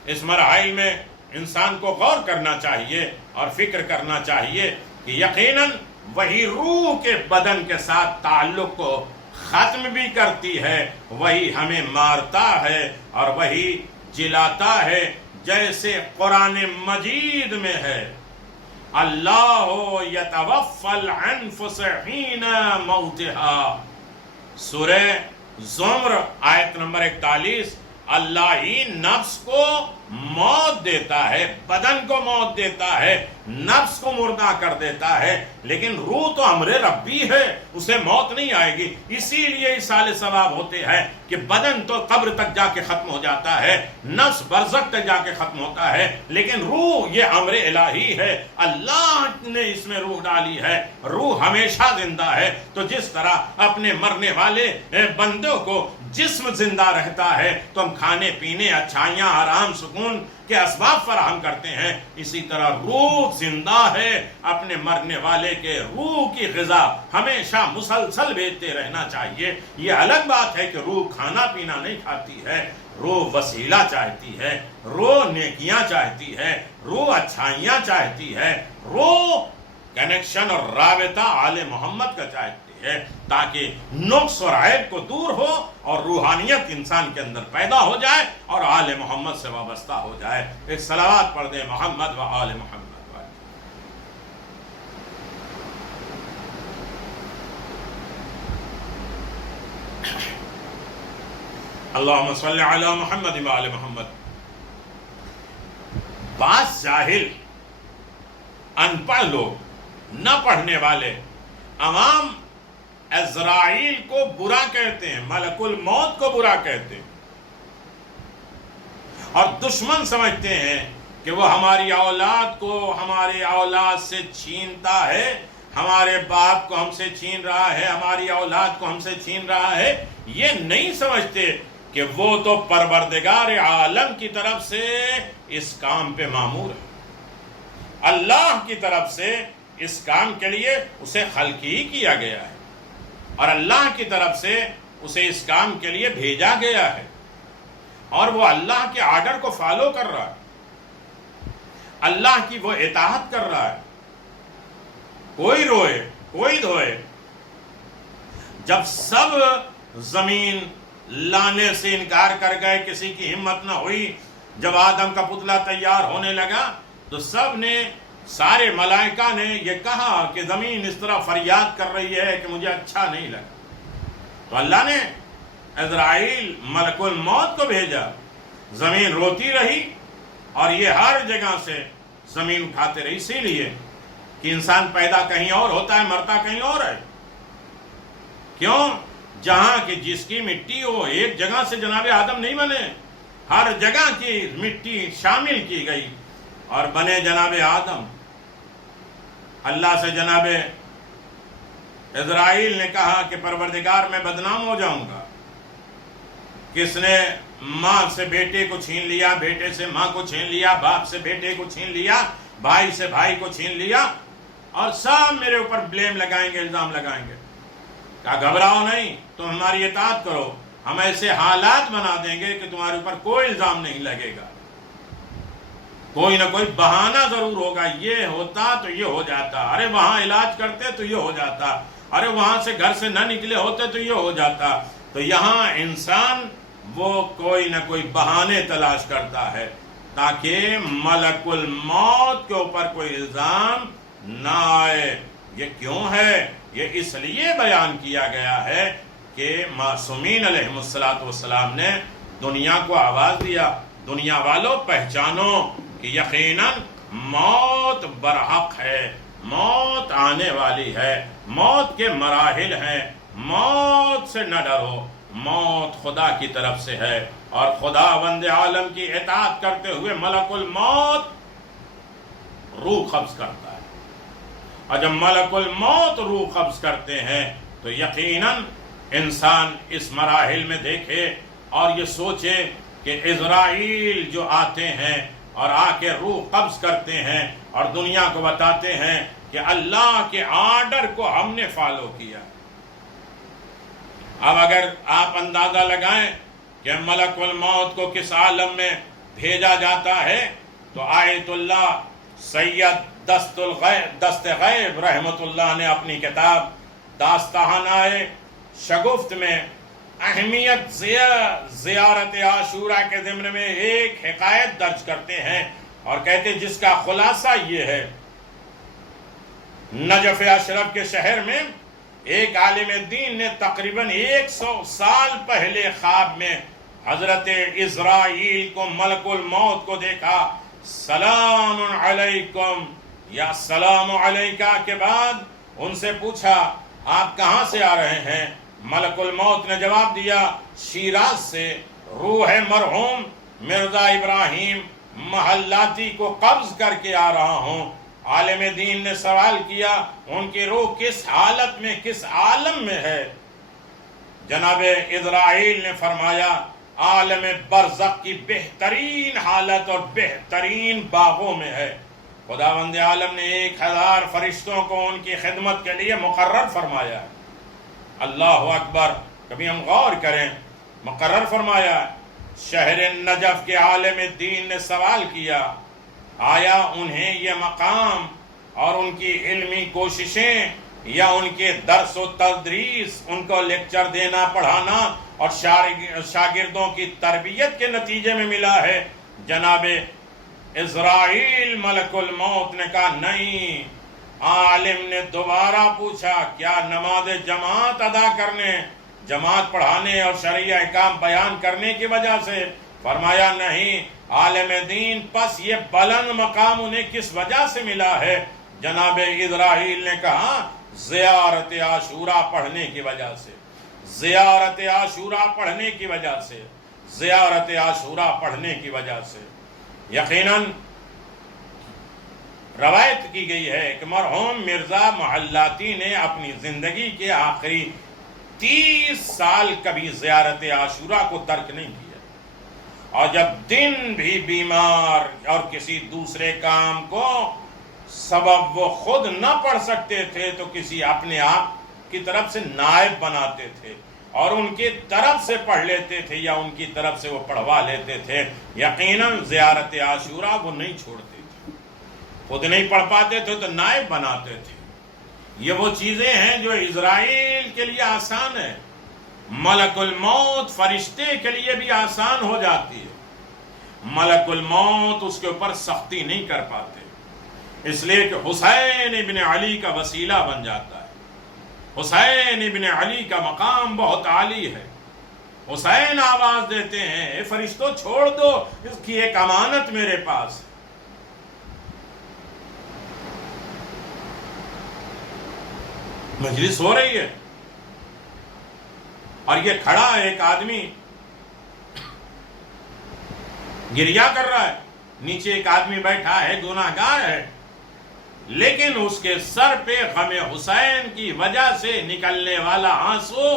اس مراحل میں انسان کو غور کرنا چاہیے اور فکر کرنا چاہیے کہ یقیناً وہی روح کے بدن کے ساتھ تعلق کو ختم بھی کرتی ہے، وہی ہمیں مارتا ہے اور وہی جلاتا ہے، جیسے قرآن مجید میں ہے اللہ یتوفی الانفس حین موتہا، سورہ زمر آیت نمبر 41۔ اللہ ہی نفس کو موت دیتا ہے، بدن کو موت دیتا ہے، نفس کو مردہ کر دیتا ہے، لیکن روح تو امر ربی ہے، اسے موت نہیں آئے گی۔ اسی لیے ایصال ثواب ہوتے ہیں کہ بدن تو قبر تک جا کے ختم ہو جاتا ہے، نفس برزخ تک جا کے ختم ہوتا ہے، لیکن روح یہ امر الہی ہے، اللہ نے اس میں روح ڈالی ہے، روح ہمیشہ زندہ ہے۔ تو جس طرح اپنے مرنے والے بندوں کو جسم زندہ رہتا ہے تو ہم کھانے پینے، اچھائیاں، آرام، سکون کے اسباب فراہم کرتے ہیں، اسی طرح روح زندہ ہے، اپنے مرنے والے کے روح کی غذا ہمیشہ مسلسل بھیجتے رہنا چاہیے۔ یہ الگ بات ہے کہ روح کھانا پینا نہیں کھاتی ہے، روح وسیلہ چاہتی ہے، روح نیکیاں چاہتی ہے، روح اچھائیاں چاہتی ہے، روح کنیکشن اور رابطہ آل محمد کا چاہتی ہے، تاکہ نقص اور عیب کو دور ہو اور روحانیت انسان کے اندر پیدا ہو جائے اور آل محمد سے وابستہ ہو جائے۔ ایک صلوات پڑھ دیں محمد و آل محمد۔ اللہم صلی علی محمد و آل محمد۔ بعض جاہل، ان پڑھ لوگ، نہ پڑھنے والے عوام عزرائیل کو برا کہتے ہیں، ملک الموت کو برا کہتے ہیں، اور دشمن سمجھتے ہیں کہ وہ ہماری اولاد کو ہمارے اولاد سے چھینتا ہے، ہمارے باپ کو ہم سے چھین رہا ہے، ہماری اولاد کو ہم سے چھین رہا ہے۔ یہ نہیں سمجھتے کہ وہ تو پروردگار عالم کی طرف سے اس کام پہ مامور ہے، اللہ کی طرف سے اس کام کے لیے اسے خلق ہی کیا گیا ہے، اور اللہ کی طرف سے اسے اس کام کے لیے بھیجا گیا ہے، اور وہ اللہ کے آرڈر کو فالو کر رہا ہے، اللہ کی وہ اطاعت کر رہا ہے۔ کوئی روئے، کوئی دھوئے، جب سب زمین لانے سے انکار کر گئے، کسی کی ہمت نہ ہوئی، جب آدم کا پتلا تیار ہونے لگا تو سب نے، سارے ملائکہ نے یہ کہا کہ زمین اس طرح فریاد کر رہی ہے کہ مجھے اچھا نہیں لگا، تو اللہ نے عزرائیل ملک الموت کو بھیجا، زمین روتی رہی اور یہ ہر جگہ سے زمین اٹھاتے رہی، اسی لیے کہ انسان پیدا کہیں اور ہوتا ہے، مرتا کہیں اور ہے۔ کیوں؟ جہاں کی جس کی مٹی ہو، ایک جگہ سے جناب آدم نہیں بنے، ہر جگہ کی مٹی شامل کی گئی اور بنے جناب آدم۔ اللہ سے جناب عزرائیل نے کہا کہ پروردگار میں بدنام ہو جاؤں گا، کس نے ماں سے بیٹے کو چھین لیا، بیٹے سے ماں کو چھین لیا، باپ سے بیٹے کو چھین لیا، بھائی سے بھائی کو چھین لیا، اور سب میرے اوپر بلیم لگائیں گے، الزام لگائیں گے۔ کہا گھبراؤ نہیں، تم ہماری اطاعت کرو، ہم ایسے حالات بنا دیں گے کہ تمہارے اوپر کوئی الزام نہیں لگے گا، کوئی نہ کوئی بہانہ ضرور ہوگا، یہ ہوتا تو یہ ہو جاتا، ارے وہاں علاج کرتے تو یہ ہو جاتا، ارے وہاں سے گھر سے نہ نکلے ہوتے تو یہ ہو جاتا۔ تو یہاں انسان وہ کوئی نہ کوئی بہانے تلاش کرتا ہے تاکہ ملک الموت کے اوپر کوئی الزام نہ آئے۔ یہ کیوں ہے؟ یہ اس لیے بیان کیا گیا ہے کہ معصومین علیہم السلام نے دنیا کو آواز دیا، دنیا والوں پہچانو کہ یقیناً موت برحق ہے، موت آنے والی ہے، موت کے مراحل ہیں، موت سے نہ ڈرو، موت خدا کی طرف سے ہے، اور خداوند عالم کی اطاعت کرتے ہوئے ملک الموت روح قبض کرتا ہے، اور جب ملک الموت روح قبض کرتے ہیں تو یقیناً انسان اس مراحل میں دیکھے اور یہ سوچے کہ اسرائیل جو آتے ہیں اور آ کے روح قبض کرتے ہیں اور دنیا کو بتاتے ہیں کہ اللہ کے آرڈر کو ہم نے فالو کیا. اب اگر آپ اندازہ لگائیں کہ ملک الموت کو کس عالم میں بھیجا جاتا ہے تو آیت اللہ سید دست غیب رحمت اللہ نے اپنی کتاب داستانۂ شگفت میں اہمیت زیارت عاشورہ کے ضمن میں ایک حکایت درج کرتے ہیں اور کہتے ہیں جس کا خلاصہ یہ ہے. نجف اشرف کے شہر میں ایک عالم دین نے تقریباً 100 سال پہلے خواب میں حضرت اسرائیل کو ملک الموت کو دیکھا. سلام علیکم یا سلام علیکہ کے بعد ان سے پوچھا آپ کہاں سے آ رہے ہیں؟ ملک الموت نے جواب دیا شیراز سے، روح مرحوم مرزا ابراہیم محلاتی کو قبض کر کے آ رہا ہوں. عالم دین نے سوال کیا ان کی روح کس حالت میں کس عالم میں ہے؟ جناب اسرائیل نے فرمایا عالم برزخ کی بہترین حالت اور بہترین باغوں میں ہے. خداوند عالم نے 1000 فرشتوں کو ان کی خدمت کے لیے مقرر فرمایا ہے. اللہ اکبر، کبھی ہم غور کریں، مقرر فرمایا. شہر نجف کے عالم دین نے سوال کیا آیا انہیں یہ مقام اور ان کی علمی کوششیں یا ان کے درس و تدریس، ان کو لیکچر دینا پڑھانا اور شاگردوں کی تربیت کے نتیجے میں ملا ہے؟ جناب اسرائیل ملک الموت نے کہا نہیں. عالم نے دوبارہ پوچھا کیا نماز جماعت ادا کرنے، جماعت پڑھانے اور شرعی احکام بیان کرنے کی وجہ سے؟ فرمایا نہیں. عالم دین پس یہ بلند مقام انہیں کس وجہ سے ملا ہے؟ جناب اسرائیل نے کہا زیارت عاشورہ پڑھنے کی وجہ سے، زیارت عاشورہ پڑھنے کی وجہ سے، زیارت عاشورہ پڑھنے کی وجہ سے. یقیناً روایت کی گئی ہے کہ مرحوم مرزا محلاتی نے اپنی زندگی کے آخری 30 سال کبھی زیارت عاشورہ کو ترک نہیں کیا، اور جب دن بھی بیمار اور کسی دوسرے کام کو سبب وہ خود نہ پڑھ سکتے تھے تو کسی اپنے آپ کی طرف سے نائب بناتے تھے اور ان کی طرف سے پڑھ لیتے تھے یا ان کی طرف سے وہ پڑھوا لیتے تھے. یقیناً زیارت عاشورہ وہ نہیں چھوڑتے تھے، خود نہیں پڑھ پاتے تھے تو نائب بناتے تھے. یہ وہ چیزیں ہیں جو اسرائیل کے لیے آسان ہے، ملک الموت فرشتے کے لیے بھی آسان ہو جاتی ہے. ملک الموت اس کے اوپر سختی نہیں کر پاتے، اس لیے کہ حسین ابن علی کا وسیلہ بن جاتا ہے. حسین ابن علی کا مقام بہت عالی ہے. حسین آواز دیتے ہیں اے فرشتوں چھوڑ دو، اس کی ایک امانت میرے پاس. مجلس ہو رہی ہے اور یہ کھڑا ایک آدمی گریا کر رہا ہے، نیچے ایک آدمی بیٹھا ہے گناہگار ہے، لیکن اس کے سر پہ غم حسین کی وجہ سے نکلنے والا آنسو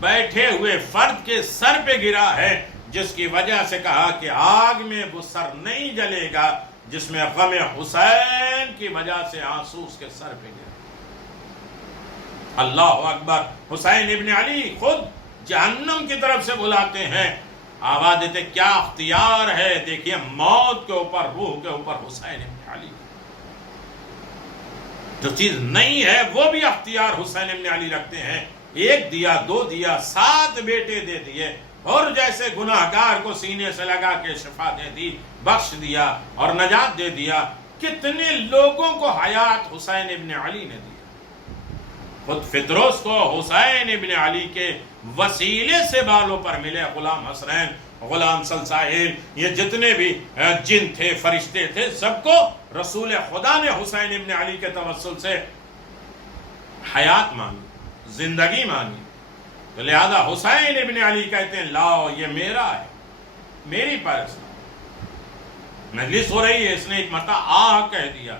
بیٹھے ہوئے فرد کے سر پہ گرا ہے، جس کی وجہ سے کہا کہ آگ میں وہ سر نہیں جلے گا جس میں غم حسین کی وجہ سے آنسو اس کے سر پہ گرا. اللہ اکبر. حسین ابن علی خود جہنم کی طرف سے بلاتے ہیں، آواز دیتے کیا اختیار ہے، دیکھیے موت کے اوپر، روح کے اوپر حسین ابن علی. جو چیز نہیں ہے وہ بھی اختیار حسین ابن علی رکھتے ہیں. 1 دیا 2 دیا 7 بیٹے دے دیے اور جیسے گناہگار کو سینے سے لگا کے شفا دے دی، بخش دیا اور نجات دے دیا. کتنے لوگوں کو حیات حسین ابن علی نے دی. خود فطروس کو حسین ابن علی کے وسیلے سے بالوں پر ملے. غلام حسنین، غلام سلسائل، یہ جتنے بھی جن تھے فرشتے تھے، سب کو رسول خدا نے حسین ابن علی کے توسل سے حیات مانگی، زندگی مانگی. تو لہذا حسین ابن علی کہتے ہیں لاؤ یہ میرا ہے، میری پرس. مجلس ہو رہی ہے، اس نے ایک مرتبہ آہ کہہ دیا.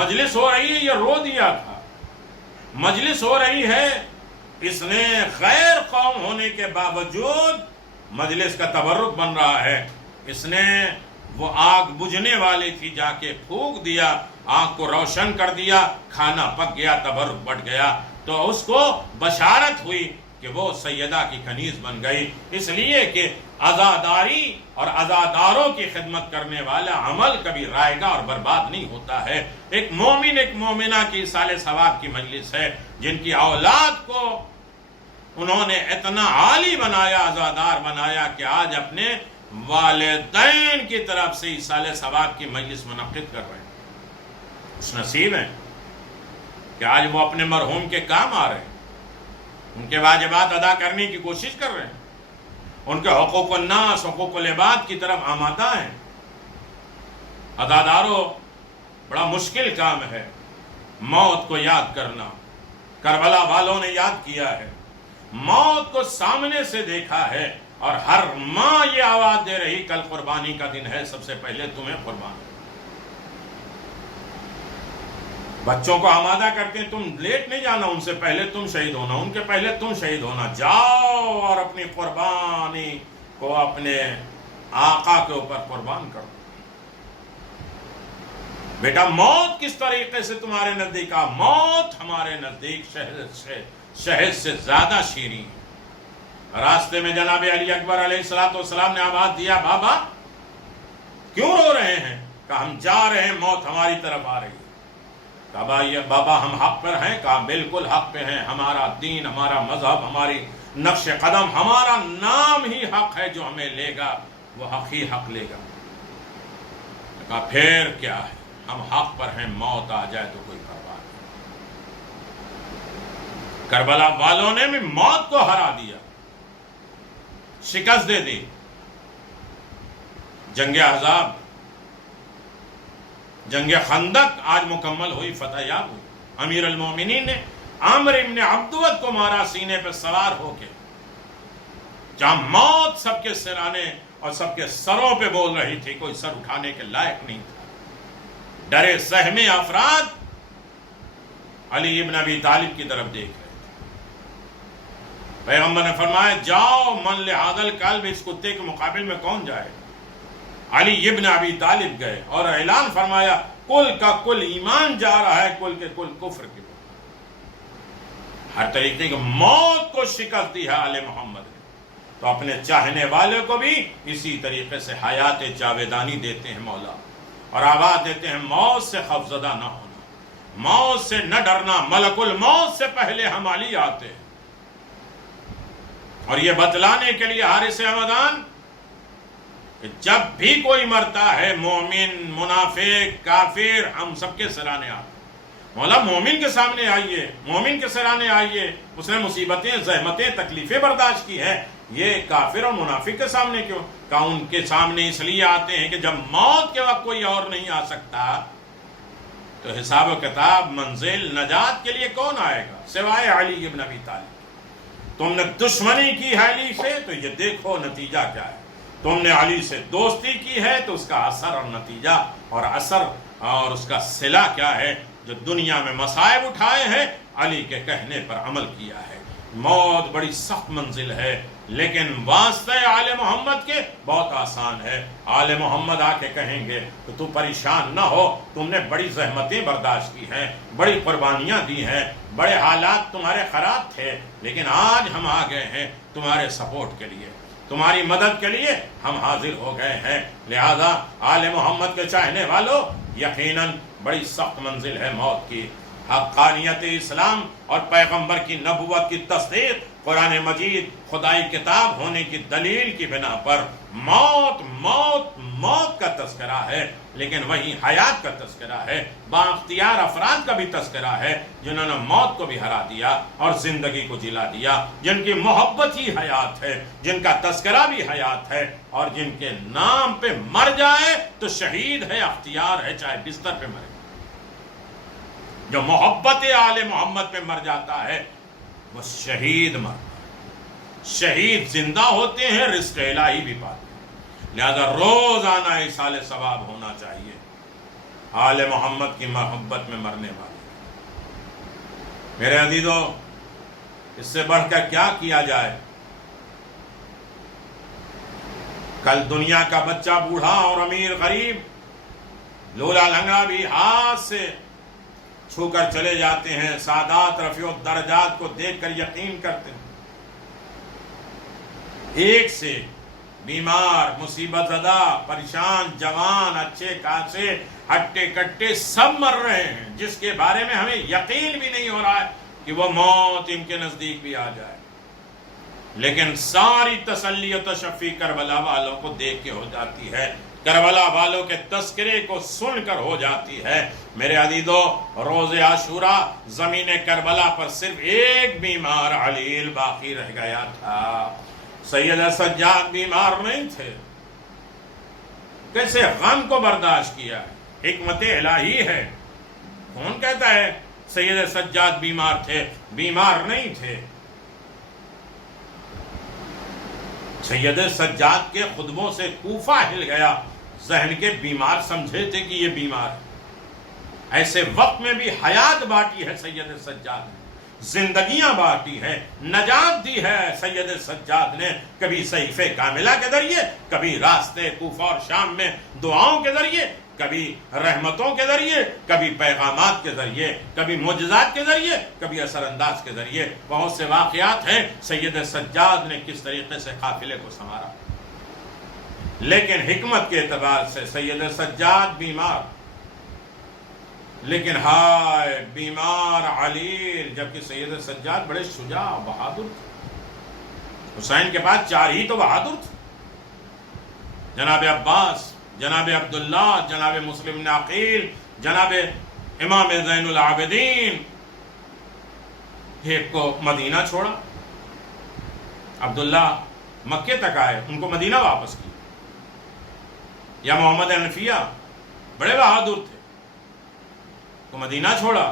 مجلس ہو رہی ہے، یہ رو دیا تھا. مجلس ہو رہی ہے، اس نے غیر قوم ہونے کے باوجود مجلس کا تبرک بن رہا ہے، اس نے وہ آگ بجھنے والی تھی جا کے پھونک دیا، آگ کو روشن کر دیا، کھانا پک گیا، تبرک بڑھ گیا، تو اس کو بشارت ہوئی کہ وہ سیدہ کی کنیز بن گئی، اس لیے کہ عزاداری اور عزاداروں کی خدمت کرنے والا عمل کبھی رائگاں اور برباد نہیں ہوتا ہے۔ ایک مومن ایک مومنہ کی ایصال ثواب کی مجلس ہے، جن کی اولاد کو انہوں نے اتنا عالی بنایا، عزادار بنایا کہ آج اپنے والدین کی طرف سے ایصال ثواب کی مجلس منعقد کر رہے ہیں۔ خوش نصیب ہیں کہ آج وہ اپنے مرحوم کے کام آ رہے ہیں، ان کے واجبات ادا کرنے کی کوشش کر رہے ہیں، ان کے حقوق الناس، حقوق العباد کی طرف آمادہ ہیں۔ عزاداروں، بڑا مشکل کام ہے موت کو یاد کرنا۔ کربلا والوں نے یاد کیا ہے، موت کو سامنے سے دیکھا ہے، اور ہر ماں یہ آواز دے رہی کل قربانی کا دن ہے، سب سے پہلے تمہیں قربان۔ بچوں کو آمادہ کرتے ہیں، تم لیٹ نہیں جانا، ان سے پہلے تم شہید ہونا، ان کے پہلے تم شہید ہونا، جاؤ اور اپنی قربانی کو اپنے آقا کے اوپر قربان کرو۔ بیٹا موت کس طریقے سے تمہارے نزدیک آ، موت ہمارے نزدیک شہد سے زیادہ شیریں ہے۔ راستے میں جناب علی اکبر علیہ السلام نے آواز دیا، بابا کیوں رو رہے ہیں؟ کہا ہم جا رہے ہیں، موت ہماری طرف آ رہی ہے۔ کہا بابا ہم حق پر ہیں؟ کہا بالکل حق پہ ہیں، ہمارا دین، ہمارا مذہب، ہماری نقش قدم، ہمارا نام ہی حق ہے، جو ہمیں لے گا وہ حق ہی حق لے گا۔ کہا پھر کیا ہے، ہم حق پر ہیں، موت آ جائے تو کوئی پرواہ نہیں۔ کربلا والوں نے بھی موت کو ہرا دیا، شکست دے دی۔ جنگ احزاب، جنگ خندق آج مکمل ہوئی، فتح یاب ہوئی۔ امیر المومنین نے عامر ابن عبدود کو مارا سینے پہ سوار ہو کے، جہاں موت سب کے سرانے اور سب کے سروں پہ بول رہی تھی، کوئی سر اٹھانے کے لائق نہیں تھا۔ ڈرے سہمے افراد علی ابن ابی طالب کی طرف دیکھ رہے تھے۔ پیغمبر نے فرمایا جاؤ، من لہذا الکلب، اس کتے کے مقابل میں کون جائے؟ علی ابن ابی طالب گئے اور اعلان فرمایا کل کا کل ایمان جا رہا ہے، کل کے کل کفر کی۔ ہر طریقے کی موت کو شکست دی ہے آل محمد نے، تو اپنے چاہنے والے کو بھی اسی طریقے سے حیات جاویدانی دیتے ہیں مولا، اور آواز دیتے ہیں موت سے خوفزدہ نہ ہونا، موت سے نہ ڈرنا، ملک الموت سے پہلے ہم علی آتے ہیں۔ اور یہ بتلانے کے لیے حارث حمدان کہ جب بھی کوئی مرتا ہے، مومن، منافق، کافر، ہم سب کے سرانے آتے ہیں۔ مولا مومن کے سامنے آئیے، مومن کے سرانے آئیے، اس نے مصیبتیں، زحمتیں، تکلیفیں برداشت کی ہیں، یہ کافر اور منافق کے سامنے کیوں؟ کہ ان کے سامنے اس لیے آتے ہیں کہ جب موت کے وقت کوئی اور نہیں آ سکتا تو حساب و کتاب، منزل، نجات کے لیے کون آئے گا سوائے علی ابن ابی طالب۔ تم نے دشمنی کی ہے علی سے تو یہ دیکھو نتیجہ کیا ہے، تم نے علی سے دوستی کی ہے تو اس کا اثر اور نتیجہ اور اثر اور اس کا صلہ کیا ہے؟ جو دنیا میں مصائب اٹھائے ہیں، علی کے کہنے پر عمل کیا ہے۔ موت بڑی سخت منزل ہے، لیکن واسطہ آل محمد کے بہت آسان ہے۔ آل محمد آ کے کہیں گے تو تو پریشان نہ ہو، تم نے بڑی زحمتیں برداشت کی ہیں، بڑی قربانیاں دی ہیں، بڑے حالات تمہارے خراب تھے، لیکن آج ہم آ گئے ہیں تمہارے سپورٹ کے لیے، تمہاری مدد کے لیے ہم حاضر ہو گئے ہیں۔ لہذا آل محمد کے چاہنے والوں، یقیناً بڑی سخت منزل ہے موت کی۔ حقانیت اسلام اور پیغمبر کی نبوت کی تصدیق، قرآن مجید خدائی کتاب ہونے کی دلیل کی بنا پر موت موت موت کا تذکرہ ہے، لیکن وہی حیات کا تذکرہ ہے، بااختیار افراد کا بھی تذکرہ ہے جنہوں نے موت کو بھی ہرا دیا اور زندگی کو جلا دیا، جن کی محبت ہی حیات ہے، جن کا تذکرہ بھی حیات ہے، اور جن کے نام پہ مر جائے تو شہید ہے، اختیار ہے، چاہے بستر پہ مرے۔ جو محبت آل محمد پہ مر جاتا ہے وہ شہید مرتا ہے۔ شہید زندہ ہوتے ہیں، رزق الہی بھی پاتے ہیں، لہذا روزانہ ایصال ثواب ہونا چاہیے آل محمد کی محبت میں مرنے والے۔ میرے عزیزو، اس سے بڑھ کر کیا کیا جائے؟ کل دنیا کا بچہ بوڑھا اور امیر غریب لولا لنگڑا بھی ہاتھ سے چھو کر چلے جاتے ہیں، سادات رفیع الدرجات کو دیکھ کر یقین کرتے ہیں۔ ایک سے بیمار، مصیبت زدہ، پریشان، جوان، اچھے خاصے، ہٹے کٹے سب مر رہے ہیں، جس کے بارے میں ہمیں یقین بھی نہیں ہو رہا ہے کہ وہ موت ان کے نزدیک بھی آ جائے، لیکن ساری تسلی و تشفی کربلا والوں کو دیکھ کے ہو جاتی ہے، کربلا والوں کے تذکرے کو سن کر ہو جاتی ہے۔ میرے عزیزو، روز عاشوراء زمین کربلا پر صرف ایک بیمار علیل باقی رہ گیا تھا۔ سید سجاد بیمار نہیں تھے، کیسے غم کو برداشت کیا؟ حکمت الہی ہے۔ کون کہتا ہے سید سجاد بیمار تھے؟ بیمار نہیں تھے۔ سید سجاد کے خطبوں سے کوفہ ہل گیا، ذہن کے بیمار سمجھے تھے کہ یہ بیمار ہے۔ ایسے وقت میں بھی حیات بانٹی ہے سید سجاد نے، زندگیاں بانٹی ہے، نجات دی ہے سید سجاد نے، کبھی صحیفے کاملہ کے ذریعے، کبھی راستے کوفہ اور شام میں دعاؤں کے ذریعے، کبھی رحمتوں کے ذریعے، کبھی پیغامات کے ذریعے، کبھی معجزات کے ذریعے، کبھی اثر انداز کے ذریعے۔ بہت سے واقعات ہیں سید سجاد نے کس طریقے سے قافلے کو سنوارا۔ لیکن حکمت کے اعتبار سے سید سجاد بیمار، لیکن ہائے بیمار علیل، جبکہ سید سجاد بڑے شجاع بہادر تھے۔ حسین کے پاس 4 ہی تو بہادر تھے، جناب عباس، جناب عبداللہ، جناب مسلم بن عقیل، جناب امام زین العابدین۔ ایک کو مدینہ چھوڑا، عبداللہ مکے تک آئے، ان کو مدینہ واپس کیا۔ یا محمد حنفیہ بڑے بہادر تھے، کو مدینہ چھوڑا۔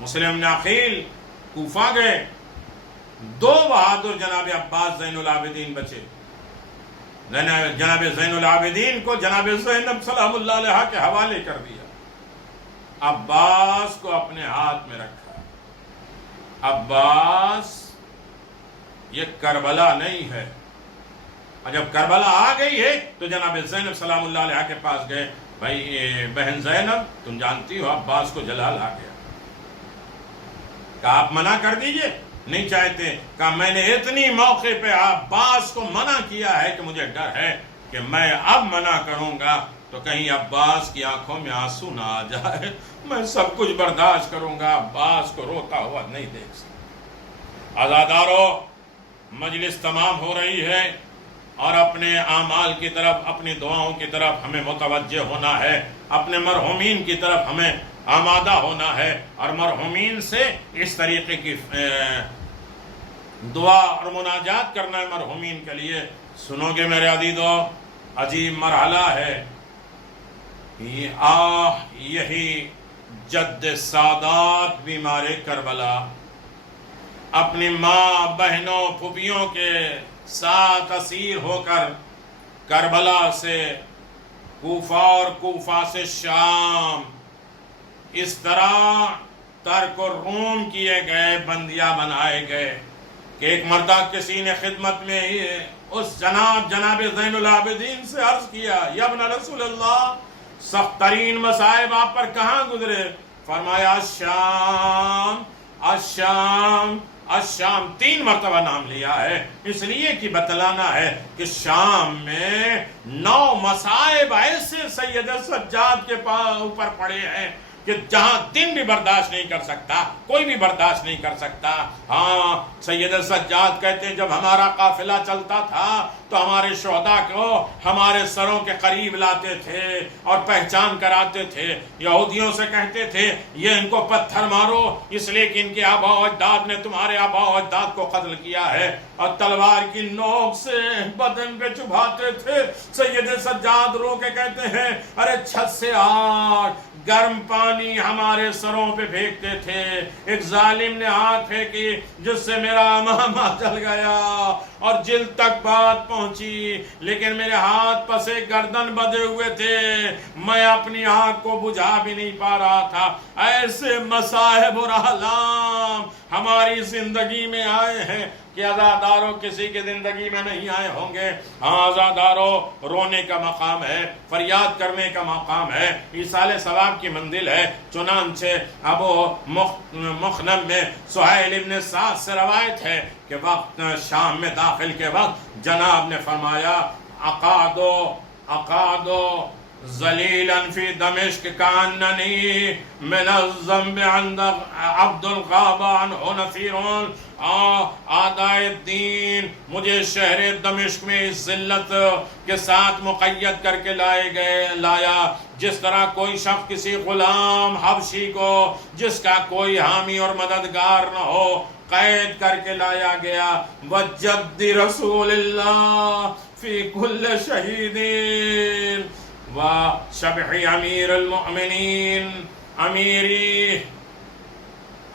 مسلم بن عقیل کوفہ گئے۔ 2 بہادر جناب عباس زین العابدین بچے۔ جناب زین العابدین کو جناب زینب سلام اللہ علیہ کے حوالے کر دیا، عباس کو اپنے ہاتھ میں رکھا۔ عباس، یہ کربلا نہیں ہے۔ اور جب کربلا آ گئی ہے تو جناب زینب سلام اللہ علیہ کے پاس گئے، بھائی بہن زینب تم جانتی ہو عباس کو جلال آ گیا، کہا آپ منع کر دیجئے، نہیں چاہتے، کہا میں نے اتنی موقع پہ عباس کو منع کیا ہے کہ مجھے ڈر ہے کہ میں اب منع کروں گا تو کہیں عباس کی آنکھوں میں آنسو نہ آ جائے، میں سب کچھ برداشت کروں گا، عباس کو روتا ہوا نہیں دیکھ سکتا۔ عزادارو، مجلس تمام ہو رہی ہے اور اپنے اعمال کی طرف، اپنی دعاؤں کی طرف ہمیں متوجہ ہونا ہے، اپنے مرحومین کی طرف ہمیں آمادہ ہونا ہے، اور مرحومین سے اس طریقے کی دعا اور مناجات کرنا ہے مرحومین کے لیے۔ سنو گے میرے عزیزو، عجیب مرحلہ ہے یہی جد سادات بیمار کربلا اپنی ماں، بہنوں، پھوپھیوں کے ساتھ اسیر ہو کر کربلا سے کوفہ اور کوفہ سے شام اس طرح ترک الروم کیے گئے، بندیاں بنائے گئے کہ ایک مرتبہ کسی نے خدمت میں ہی اس جناب زین العابدین سے عرض کیا، یا ابن رسول اللہ، سخت ترین مصائب آپ پر کہاں گزرے؟ فرمایا الشام، الشام، الشام، 3 مرتبہ نام لیا ہے، اس لیے کہ بتلانا ہے کہ شام میں 9 مصائب ایسے سید سجاد کے اوپر پڑے ہیں کہ جہاں دن بھی برداشت نہیں کر سکتا، کوئی بھی برداشت نہیں کر سکتا۔ ہاں، سید سجاد کہتے ہیں جب ہمارا قافلہ چلتا تھا تو ہمارے شہداء کو ہمارے سروں کے قریب لاتے تھے اور پہچان کراتے تھے، یہودیوں سے کہتے تھے یہ ان کو پتھر مارو اس لیے کہ ان کے آبا و اجداد نے تمہارے آبا و اجداد کو قتل کیا ہے، اور تلوار کی نوک سے بدن پہ چبھاتے تھے۔ سید سجاد رو کے کہتے ہیں ارے چھت سے آگ، گرم پانی ہمارے سروں پہ پھینکتے تھے، ایک ظالم نے ہاتھ پھینکی جس سے میرا امامہ جل گیا اور جلد تک بات پہنچی، لیکن میرے ہاتھ پسے گردن بدے ہوئے تھے، میں اپنی آنکھ کو بجھا بھی نہیں پا رہا تھا۔ ایسے مصائب اور احلام ہماری زندگی میں آئے ہیں، کہ عزاداروں کسی کی زندگی میں نہیں آئے ہوں گے. ہاں عزاداروں رونے کا مقام ہے, فریاد کرنے کا مقام ہے, ایصال ثواب کی منزل ہے. چنانچہ ابو مخنم میں سہیل ابن سعد سے روایت ہے کہ وقت شام میں داخل کے وقت جناب نے فرمایا اقادو ذلیلا فی دمشق کاننی من الذنب عند عبد الغاب عنہ نفیر. آدائے الدین مجھے شہر دمشق میں اس ذلت کے ساتھ مقید کر کے لایا جس طرح کوئی شخص کسی غلام حبشی کو جس کا کوئی حامی اور مددگار نہ ہو قید کر کے لایا گیا. وجد رسول اللہ فی کل شہیدین وشبح امیر المؤمنین امیری.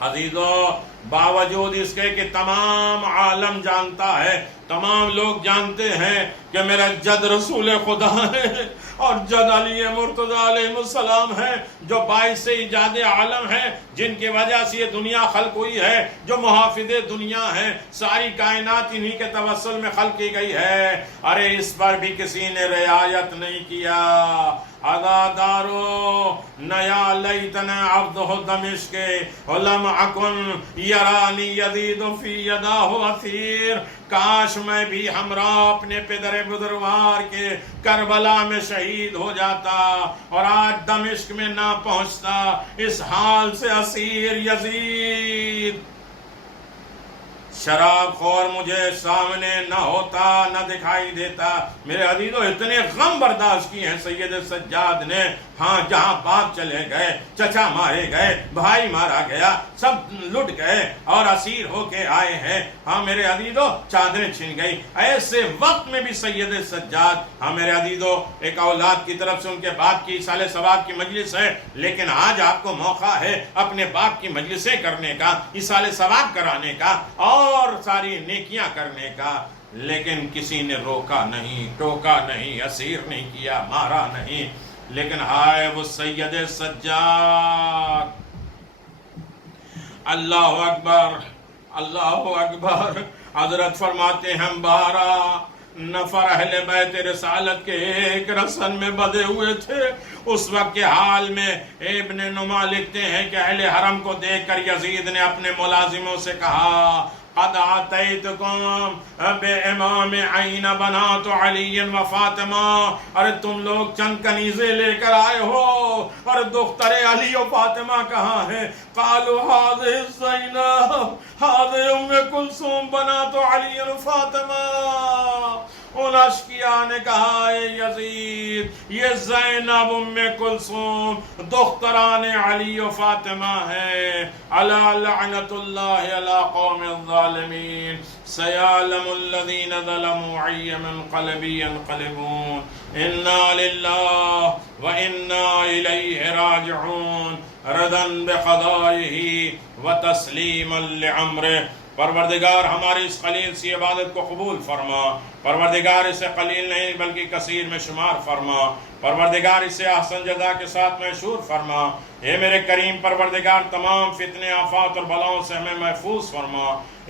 عزیزو باوجود اس کے کہ تمام عالم جانتا ہے, تمام لوگ جانتے ہیں کہ میرا جد رسول خدا ہے اور جد علی مرتضیٰ علیہ السلام ہے جو باعث ایجاد عالم ہے, جن کی وجہ سے یہ دنیا خلق ہوئی ہے, جو محافظ دنیا ہے, ساری کائنات انہی کے توسل میں خلق کی گئی ہے. ارے اس پر بھی کسی نے رعایت نہیں کیا. عزادارو نیا لیتنا عبدہ دمشق ولم اکن یرانی یزید فی یداہ اثیر. کاش میں بھی ہمراہ اپنے پدر بزرگوار کے کربلا میں شہید ہو جاتا اور آج دمشق میں نہ پہنچتا اس حال سے اسیر یزید. شراب خور مجھے سامنے نہ ہوتا نہ دکھائی دیتا. میرے عزیزو اتنے غم برداشت کیے ہیں سید سجاد نے. ہاں جہاں باپ چلے گئے, چچا مارے گئے, بھائی مارا گیا, سب لٹ گئے اور اسیر ہو کے آئے ہیں. ہاں میرے عزیزو چادریں چھن گئی. ایسے وقت میں بھی سید سجاد, ہاں میرے عزیزو ایک اولاد کی طرف سے ان کے باپ کی ایصال ثواب کی مجلس ہے, لیکن آج آپ کو موقع ہے اپنے باپ کی مجلسیں کرنے کا, ایصال ثواب کرانے کا اور ساری نیکیاں کرنے کا, لیکن کسی نے روکا نہیں, ٹوکا نہیں, اسیر نہیں کیا, مارا نہیں. لیکن ہائے وہ سید سجاد, اللہ اکبر اللہ اکبر. حضرت فرماتے ہیں ہم 12 نفر اہل بیت رسالت کے ایک رسن میں بدے ہوئے تھے. اس وقت کے حال میں ابن نما لکھتے ہیں کہ اہل حرم کو دیکھ کر یزید نے اپنے ملازموں سے کہا قد آتیتکم بے امام عین بنات علی و فاطمہ. ارے تم لوگ چند کنیزیں لے کر آئے ہو اور دختر علی و فاطمہ کہاں ہیں؟ قالوا هذه زینب هذه ام کلثوم بنات علی و فاطمہ. ان اشقیاء نے کہا اے یزید یہ زینب ام کلثوم دختران علی و فاطمہ ہے. الا لعنت اللہ علی قوم الظالمین سیعلم الذین ظلموا ای منقلب ینقلبون. انا للہ و انا الیہ راجعون ردا بقضائہ و تسلیما لعمرہ. پروردگار ہماری اس قلیل سی عبادت کو قبول فرما. پروردگار اسے قلیل نہیں بلکہ کثیر میں شمار فرما. پروردگار اسے احسن جزا کے ساتھ محشور فرما. اے میرے کریم پروردگار تمام فتنے آفات اور بلاؤں سے ہمیں محفوظ فرما.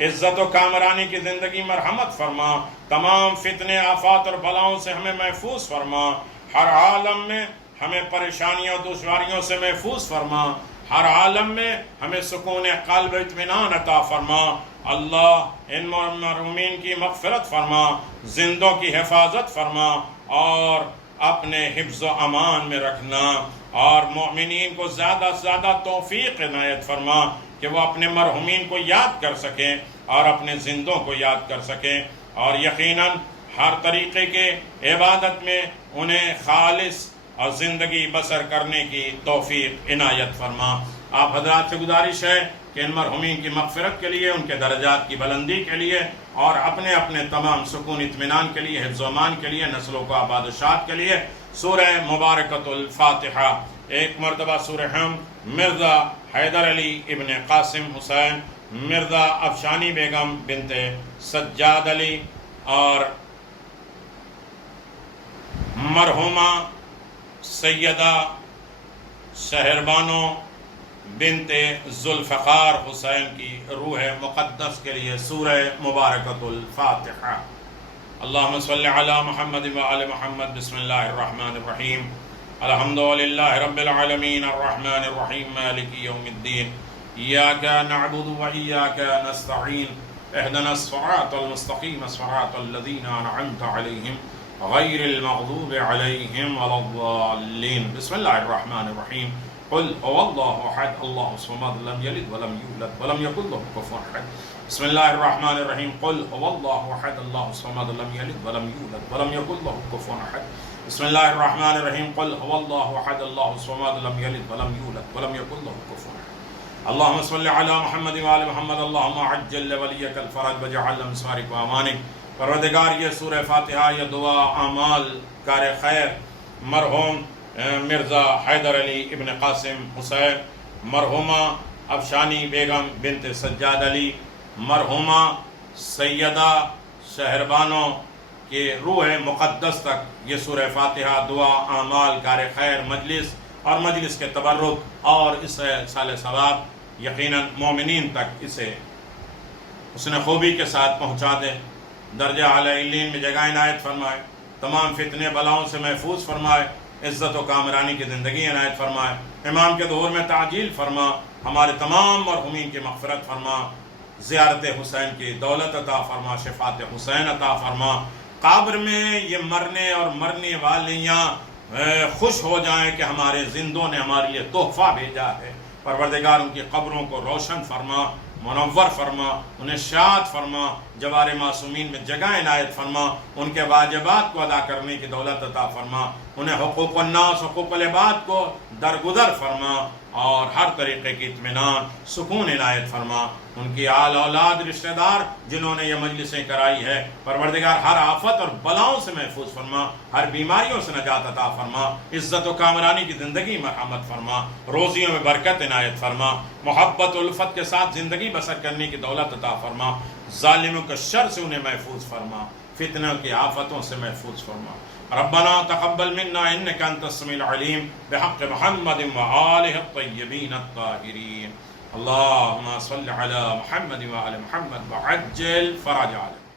عزت و کامرانی کی زندگی مرحمت فرما. تمام فتنے آفات اور بلاؤں سے ہمیں محفوظ فرما. ہر عالم میں ہمیں پریشانیوں اور دشواریوں سے محفوظ فرما. ہر عالم میں ہمیں سکون قلب اطمینان عطا فرما. اللہ ان مرحومین کی مغفرت فرما, زندوں کی حفاظت فرما اور اپنے حفظ و امان میں رکھنا, اور مومنین کو زیادہ سے زیادہ توفیق عنایت فرما کہ وہ اپنے مرحومین کو یاد کر سکیں اور اپنے زندوں کو یاد کر سکیں, اور یقیناً ہر طریقے کے عبادت میں انہیں خالص اور زندگی بسر کرنے کی توفیق عنایت فرما. آپ حضرات سے گزارش ہے کہ ان مرحومین کی مغفرت کے لیے, ان کے درجات کی بلندی کے لیے اور اپنے اپنے تمام سکون اطمینان کے لیے, حفظ و امان کے لیے, نسلوں کو آباد و شاد کے لیے سورہ مبارکۃ الفاتحہ. ایک مرتبہ سورہ حمد مرزا حیدر علی ابن قاسم حسین, مرزا افشانی بیگم بنت سجاد علی اور مرحومہ سیدہ شہربانو بنت ذوالفقار حسین کی روح مقدس کے لیے سورہ مبارکۃ الفاتحہ۔ اللہم صلی علی محمد وآل محمد۔ بسم اللہ الرحمن الرحیم۔ الحمدللہ رب العالمین الرحمن الرحیم مالک یوم الدین، ایاک نعبد وایاک نستعین، اہدنا الصراط المستقیم صراط الذین انعمت علیہم غیر المغضوب علیہم ولا الضالین۔ بسم اللہ الرحمن الرحیم۔ قل هو اللہ احد اللہ الصمد لم یلد ولم یولد ولم یکن له کفوا احد۔ بسم اللہ الرحمن الرحیم۔ قل هو اللہ احد اللہ الصمد لم یلد ولم یولد ولم یکن له کفوا احد۔ بسم اللہ الرحمن الرحیم۔ قل هو اللہ احد اللہ الصمد لم یلد ولم یولد ولم یکن له کفوا احد۔ اللہم صلی علی محمد وآل محمد۔ اللہم عجل لولیک الفرج وجعل انصارک وامانک۔ پروردگار یہ سورہ فاتحہ، یہ دعا اعمال کار خیر مرحوم مرزا حیدر علی ابن قاسم حسین، مرحومہ افشانی بیگم بنت سجاد علی، مرحومہ سیدہ شہربانو کے روح مقدس تک یہ سورہ فاتحہ دعا اعمال کار خیر مجلس اور مجلس کے تبرک اور اس سال ثواب یقیناً مومنین تک اسے حسن خوبی کے ساتھ پہنچا دے، درجہ اعلی علیین میں جگہ عنایت فرمائے، تمام فتنے بلاؤں سے محفوظ فرمائے، عزت و کامرانی کی زندگی عنایت فرمائے، امام کے ظہور میں تعجیل فرما، ہمارے تمام مرحومین کی مغفرت فرما، زیارت حسین کی دولت عطا فرما، شفاعت حسین عطا فرما، قبر میں یہ مرنے اور مرنے والیاں خوش ہو جائیں کہ ہمارے زندوں نے ہمارے لیے تحفہ بھیجا ہے۔ پروردگار ان کی قبروں کو روشن فرما، منور فرما، انہیں شاد فرما، جوار معصومین میں جگہ عنایت فرما، ان کے واجبات کو ادا کرنے کی دولت عطا فرما، انہیں حقوق الناس حقوق العباد کو درگزر فرما اور ہر طریقے کی اطمینان سکون عنایت فرما۔ ان کی آل اولاد رشتہ دار جنہوں نے یہ مجلسیں کرائی ہے، پروردگار ہر آفت اور بلاؤں سے محفوظ فرما، ہر بیماریوں سے نجات عطا فرما، عزت و کامرانی کی زندگی مرحمت فرما، روزیوں میں برکت عنایت فرما، محبت و الفت کے ساتھ زندگی بسر کرنے کی دولت عطا فرما، ظالموں کے شر سے انہیں محفوظ فرما، فتنوں کی آفتوں سے محفوظ فرما۔ ربنا تقبل منا انك انت السميع العليم بحق محمد وآله الطيبين الطاهرين۔ اللهم صل على محمد وعلى محمد وعجل فرج عليه۔